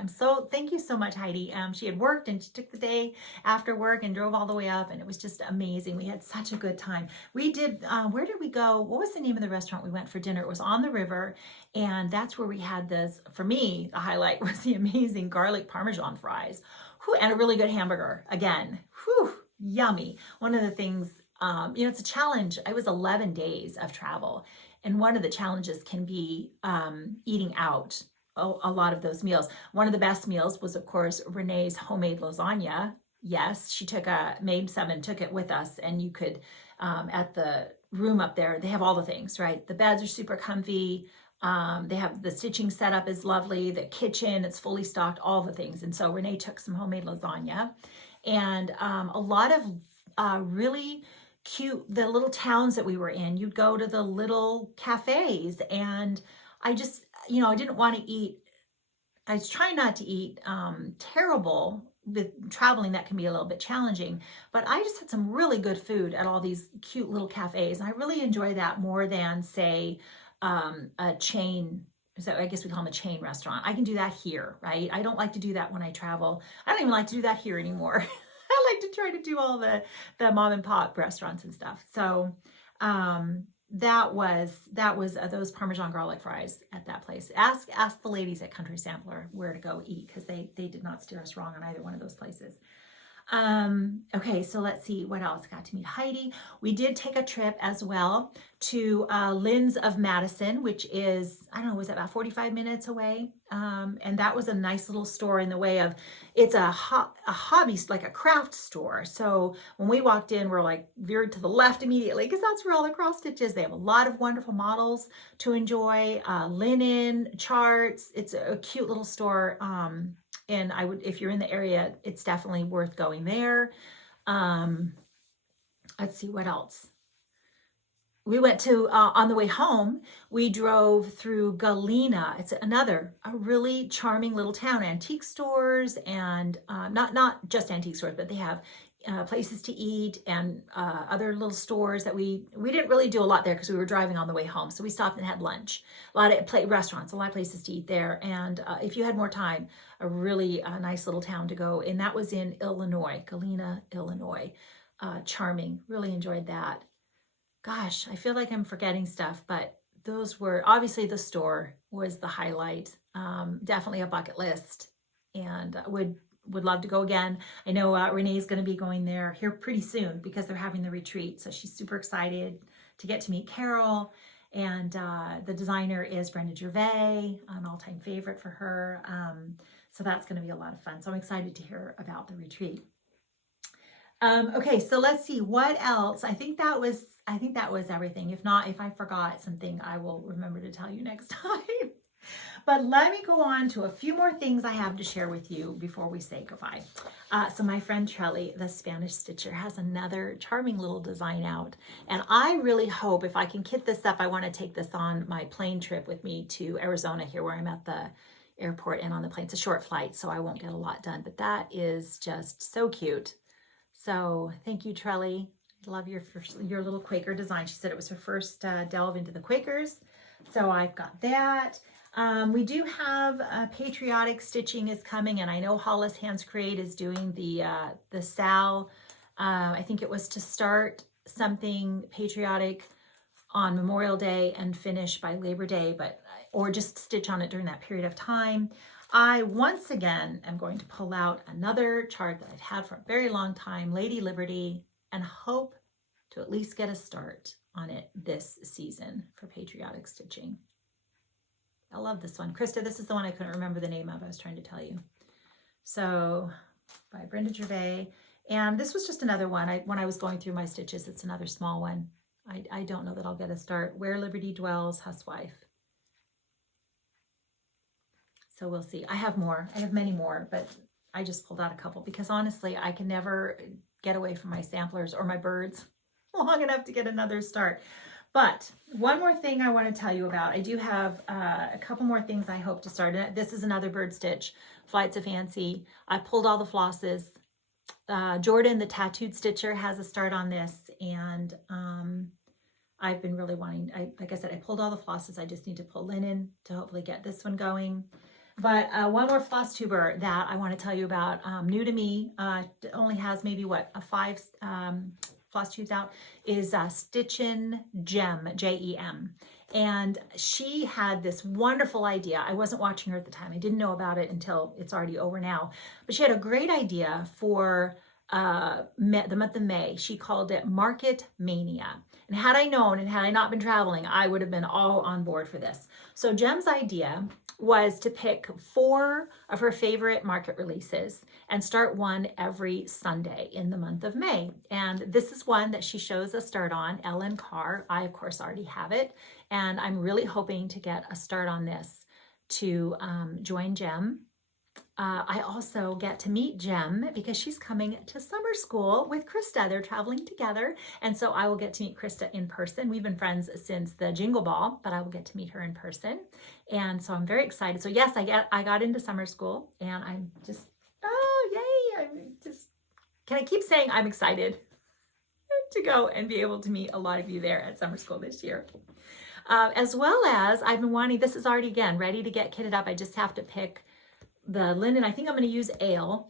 Thank you so much, Heidi. She had worked and she took the day after work and drove all the way up, and it was just amazing. We had such a good time. We did, where did we go? What was the name of the restaurant we went for dinner? It was on the river, and that's where we had this. For me, the highlight was the amazing garlic Parmesan fries. Whew, and a really good hamburger. Again, whew, yummy. One of the things, you know, it's a challenge. It was 11 days of travel. And one of the challenges can be eating out a lot of those meals. One of the best meals was, of course, Renee's homemade lasagna. Yes, she made some and took it with us. And you could, at the room up there, they have all the things, right? The beds are super comfy. They have the stitching setup is lovely. The kitchen, it's fully stocked, all the things. And so Renee took some homemade lasagna, and a lot of really cute, the little towns that we were in, you'd go to the little cafes, and I just, you know, I didn't want to eat, I was trying not to eat terrible. With traveling, that can be a little bit challenging, but I just had some really good food at all these cute little cafes, and I really enjoy that more than, say, a chain. So I guess we call them a chain restaurant. I can do that here, right? I don't like to do that when I travel. I don't even like to do that here anymore. I like to try to do all the mom and pop restaurants and stuff. So that was those Parmesan garlic fries at that place. Ask the ladies at Country Sampler where to go eat, because they did not steer us wrong on either one of those places. Okay, so let's see what else. Got to meet Heidi. We did take a trip as well to Lynn's of Madison, which is, I don't know, was it about 45 minutes away? And that was a nice little store in the way of, it's a hobby, like a craft store. So when we walked in, we're like veered to the left immediately, because that's where all the cross stitch is. They have a lot of wonderful models to enjoy, linen, charts. It's a cute little store. And I would, if you're in the area, it's definitely worth going there. Let's see what else. We went to, on the way home, we drove through Galena. It's a really charming little town, antique stores, and not just antique stores, but they have places to eat and other little stores that we didn't really do a lot there because we were driving on the way home. So we stopped and had lunch. A lot of restaurants, a lot of places to eat there. And if you had more time, a really nice little town to go. And that was in Illinois, Galena, Illinois. Charming. Really enjoyed that. Gosh, I feel like I'm forgetting stuff, but those were, obviously the store was the highlight. Definitely a bucket list, and would love to go again. I know Renee's going to be going there here pretty soon because they're having the retreat. So she's super excited to get to meet Carol. And the designer is Brenda Gervais, an all-time favorite for her. So that's going to be a lot of fun. So I'm excited to hear about the retreat. Okay, so let's see what else. I think that was everything. If not, if I forgot something, I will remember to tell you next time. But let me go on to a few more things I have to share with you before we say goodbye. So my friend Trelly, the Spanish Stitcher, has another charming little design out. And I really hope if I can kit this up, I want to take this on my plane trip with me to Arizona here where I'm at the airport and on the plane. It's a short flight, so I won't get a lot done. But that is just so cute. So thank you, Trelly. Love your little Quaker design. She said it was her first delve into the Quakers. So I've got that. We do have patriotic stitching is coming, and I know Hollis Hands Create is doing the Sal. I think it was to start something patriotic on Memorial Day and finish by Labor Day, or just stitch on it during that period of time. I once again am going to pull out another chart that I've had for a very long time, Lady Liberty, and hope to at least get a start on it this season for patriotic stitching. I love this one. Krista, this is the one I couldn't remember the name of. I was trying to tell you. So by Brenda Gervais. And this was just another one. When I was going through my stitches, it's another small one. I don't know that I'll get a start. Where Liberty Dwells, Housewife. So we'll see. I have more. I have many more, but I just pulled out a couple because honestly, I can never get away from my samplers or my birds long enough to get another start. But one more thing I want to tell you about. I do have a couple more things I hope to start. This is another bird stitch, Flights of Fancy. I pulled all the flosses. Jordan, the tattooed stitcher, has a start on this, and I've been really wanting, like I said, I pulled all the flosses. I just need to pull linen to hopefully get this one going. But one more floss tuber that I want to tell you about, new to me, only has maybe a 5 floss tubes out, is Stitchin' Gem, Jem. And she had this wonderful idea. I wasn't watching her at the time. I didn't know about it until it's already over now. But she had a great idea for the month of May. She called it Market Mania. And had I known and had I not been traveling, I would have been all on board for this. So Jem's idea was to pick 4 of her favorite market releases and start one every Sunday in the month of May. And this is one that she shows a start on, Ellen Carr. I, of course, already have it. And I'm really hoping to get a start on this to join Jem. I also get to meet Jem because she's coming to summer school with Krista. They're traveling together. And so I will get to meet Krista in person. We've been friends since the Jingle Ball, but I will get to meet her in person. And so I'm very excited. So yes, I got into summer school, and I'm just, oh, yay. Can I keep saying I'm excited to go and be able to meet a lot of you there at summer school this year. As well as I've been wanting, this is already, again, ready to get kitted up. I just have to pick the linen. I think I'm going to use Ale.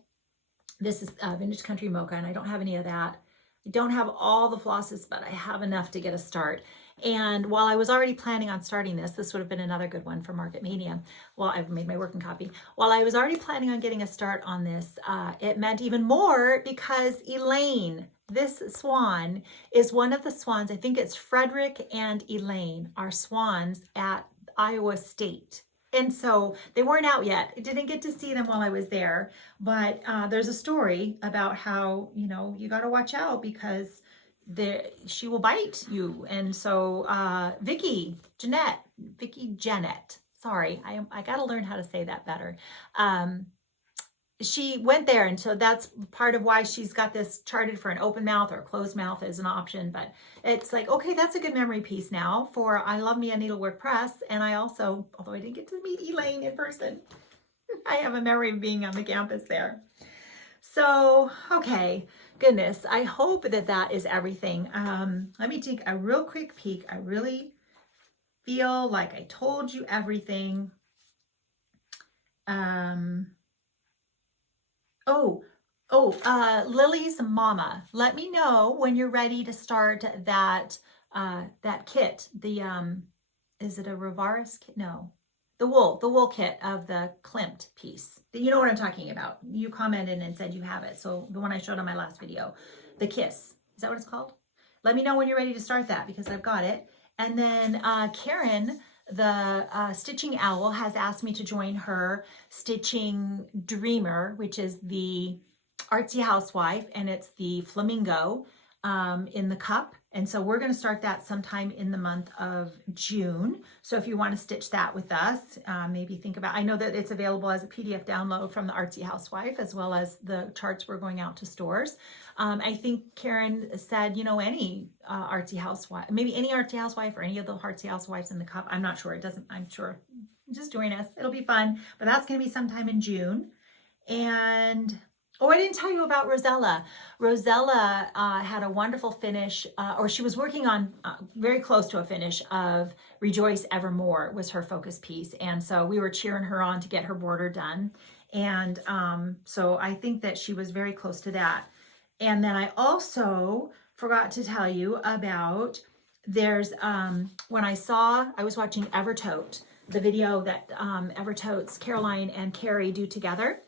This is Vintage Country Mocha, and I don't have any of that. I don't have all the flosses, but I have enough to get a start. And while I was already planning on starting this would have been another good one for Market Mania. Well, I've made my working copy. While I was already planning on getting a start on this, it meant even more because Elaine, this swan, is one of the swans. I think it's Frederick and Elaine are swans at Iowa State. And so they weren't out yet. I didn't get to see them while I was there, but there's a story about how, you got to watch out because she will bite you. And so Vicki Jeanette, sorry, I got to learn how to say that better. She went there, and so that's part of why she's got this charted for an open mouth or a closed mouth as an option. But it's like, okay, that's a good memory piece now for I Love Me a Needlework Press. And I also, although I didn't get to meet Elaine in person, I have a memory of being on the campus there. So, okay, goodness, I hope that that is everything. Let me take a real quick peek. I really feel like I told you everything. Lily's mama, let me know when you're ready to start that that kit. The is it a Rivaris kit? No, the wool kit of the Klimt piece. You know what I'm talking about. You commented and said you have it. So the one I showed on my last video, the Kiss. Is that what it's called? Let me know when you're ready to start that because I've got it. And then Karen, the Stitching Owl, has asked me to join her Stitching Dreamer, which is the Artsy Housewife, and it's the flamingo in the cup. And so we're going to start that sometime in the month of June. So if you want to stitch that with us, maybe think about, I know that it's available as a PDF download from the Artsy Housewife, as well as the charts we're going out to stores. I think Karen said, you know, any Artsy Housewife, maybe any Artsy Housewife or any of the Artsy Housewives in the cup. I'm not sure. It doesn't, I'm sure. Just join us. It'll be fun. But that's going to be sometime in June. And oh, I didn't tell you about Rosella. Rosella had a wonderful finish, or she was working on very close to a finish of Rejoice Evermore was her focus piece. And so we were cheering her on to get her border done. And so I think that she was very close to that. And then I also forgot to tell you about, there's, when I was watching Evertote, the video that Evertote's Caroline and Carrie do together.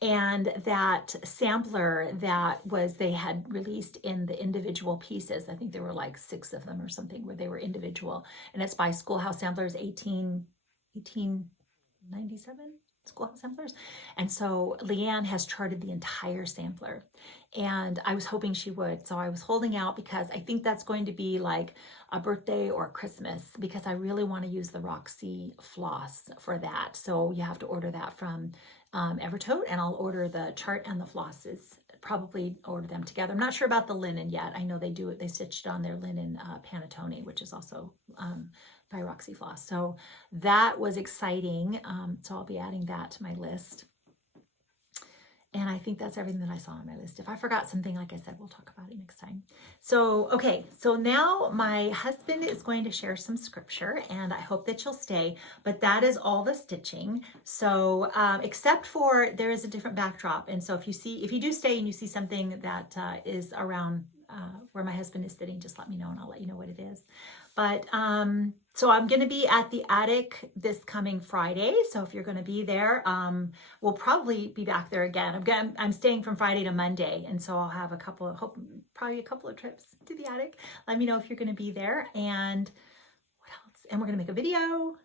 And that sampler that they had released in the individual pieces, I think there were like 6 of them or something where they were individual. And it's by Schoolhouse Samplers, 1897 Schoolhouse Samplers. And so Leanne has charted the entire sampler. And I was hoping she would. So I was holding out because I think that's going to be like a birthday or Christmas, because I really want to use the Roxy floss for that. So you have to order that from Evertote, and I'll order the chart and the flosses, probably order them together. I'm not sure about the linen yet. I know they do it. They stitched on their linen Panettone, which is also by Roxy Floss. So that was exciting. So I'll be adding that to my list. And I think that's everything that I saw on my list. If I forgot something, like I said, we'll talk about it next time. So, okay, so now my husband is going to share some scripture, and I hope that you'll stay, but that is all the stitching. So, except for there is a different backdrop. And so if you do stay and you see something that is around where my husband is sitting, just let me know and I'll let you know what it is. But so I'm going to be at the attic this coming Friday. So if you're going to be there, we'll probably be back there again. I'm staying from Friday to Monday. And so I'll have probably a couple of trips to the attic. Let me know if you're going to be there. And what else? And we're going to make a video.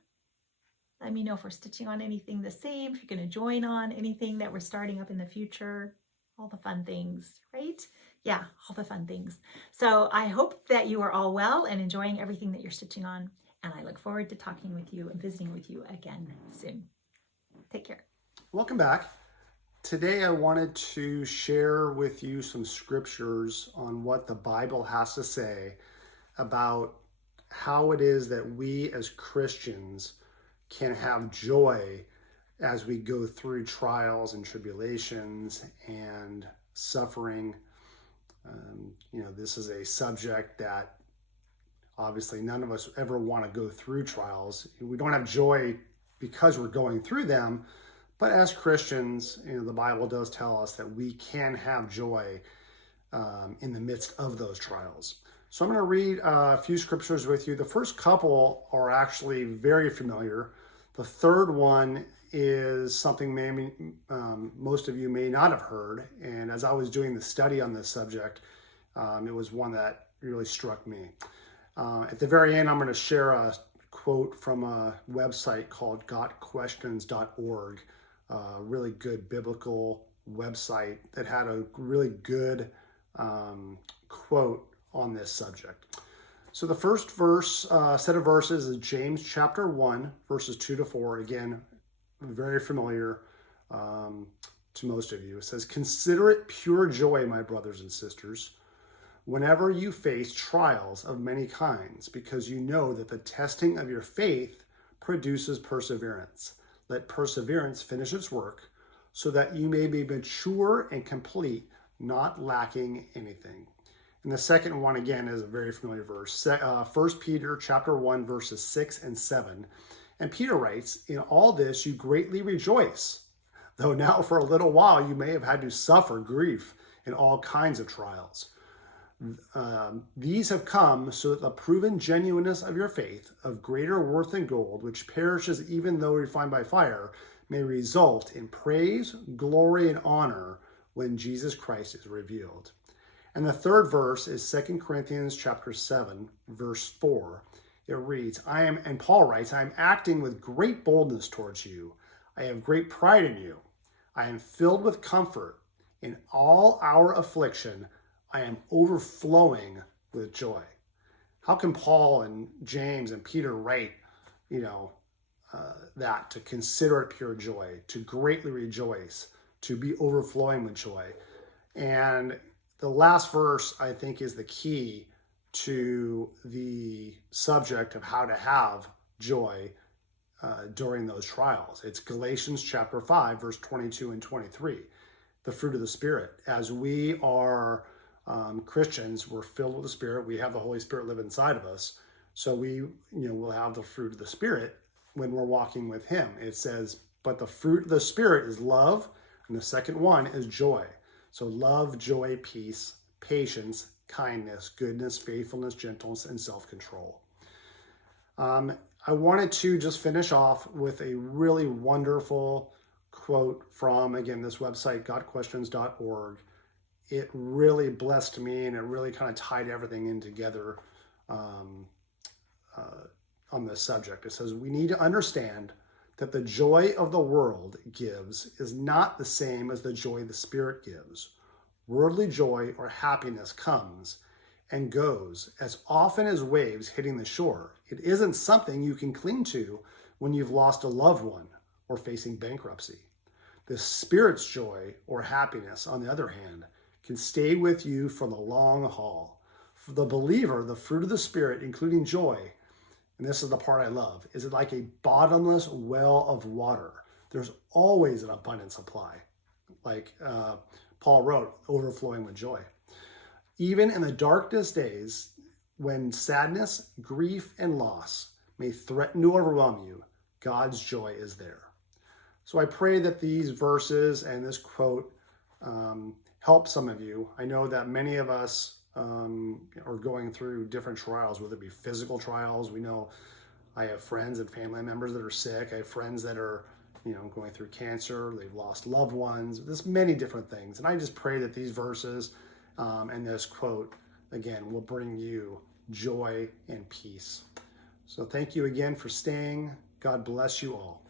Let me know if we're stitching on anything the same, if you're going to join on anything that we're starting up in the future. All the fun things, right? Yeah, all the fun things. So I hope that you are all well and enjoying everything that you're stitching on. And I look forward to talking with you and visiting with you again soon. Take care. Welcome back. Today I wanted to share with you some scriptures on what the Bible has to say about how it is that we as Christians can have joy as we go through trials and tribulations and suffering. This is a subject that obviously none of us ever want to go through trials. We don't have joy because we're going through them, but as Christians, the Bible does tell us that we can have joy in the midst of those trials. So I'm going to read a few scriptures with you. The first couple are actually very familiar. The third one is something maybe most of you may not have heard. And as I was doing the study on this subject, it was one that really struck me. At the very end, I'm going to share a quote from a website called gotquestions.org, a really good biblical website that had a really good quote on this subject. So the first set of verses is James chapter 1, verses 2-4. Again, very familiar to most of you. It says, "Consider it pure joy, my brothers and sisters, whenever you face trials of many kinds, because you know that the testing of your faith produces perseverance. Let perseverance finish its work, so that you may be mature and complete, not lacking anything. And the second one, again, is a very familiar verse. 1 Peter chapter 1, verses 6 and 7. And Peter writes, in all this you greatly rejoice, though now for a little while you may have had to suffer grief in all kinds of trials. These have come so that the proven genuineness of your faith, of greater worth than gold, which perishes even though refined by fire, may result in praise, glory, and honor when Jesus Christ is revealed. And the third verse is 2 Corinthians chapter 7, verse 4. It reads, and Paul writes, I am acting with great boldness towards you. I have great pride in you. I am filled with comfort. In all our affliction, I am overflowing with joy. How can Paul and James and Peter write, that to consider it pure joy, to greatly rejoice, to be overflowing with joy? And the last verse, I think, is the key to the subject of how to have joy during those trials. It's Galatians chapter 5, verse 22 and 23, the fruit of the Spirit. As we are Christians, we're filled with the Spirit. We have the Holy Spirit live inside of us. So we, will have the fruit of the Spirit when we're walking with Him. It says, but the fruit of the Spirit is love, and the second one is joy. So love, joy, peace, patience, kindness, goodness, faithfulness, gentleness, and self-control. I wanted to just finish off with a really wonderful quote from, again, this website, gotquestions.org. It really blessed me, and it really kind of tied everything in together on this subject. It says, we need to understand that the joy of the world gives is not the same as the joy the Spirit gives. Worldly joy or happiness comes and goes as often as waves hitting the shore. It isn't something you can cling to when you've lost a loved one or facing bankruptcy. The Spirit's joy or happiness, on the other hand, can stay with you for the long haul. For the believer, the fruit of the Spirit, including joy, and this is the part I love, is like a bottomless well of water. There's always an abundant supply. Like Paul wrote, overflowing with joy. Even in the darkest days, when sadness, grief, and loss may threaten to overwhelm you, God's joy is there. So I pray that these verses and this quote help some of you. I know that many of us are going through different trials, whether it be physical trials. We know I have friends and family members that are sick. I have friends that are, going through cancer. They've lost loved ones. There's many different things. And I just pray that these verses and this quote, again, will bring you joy and peace. So thank you again for staying. God bless you all.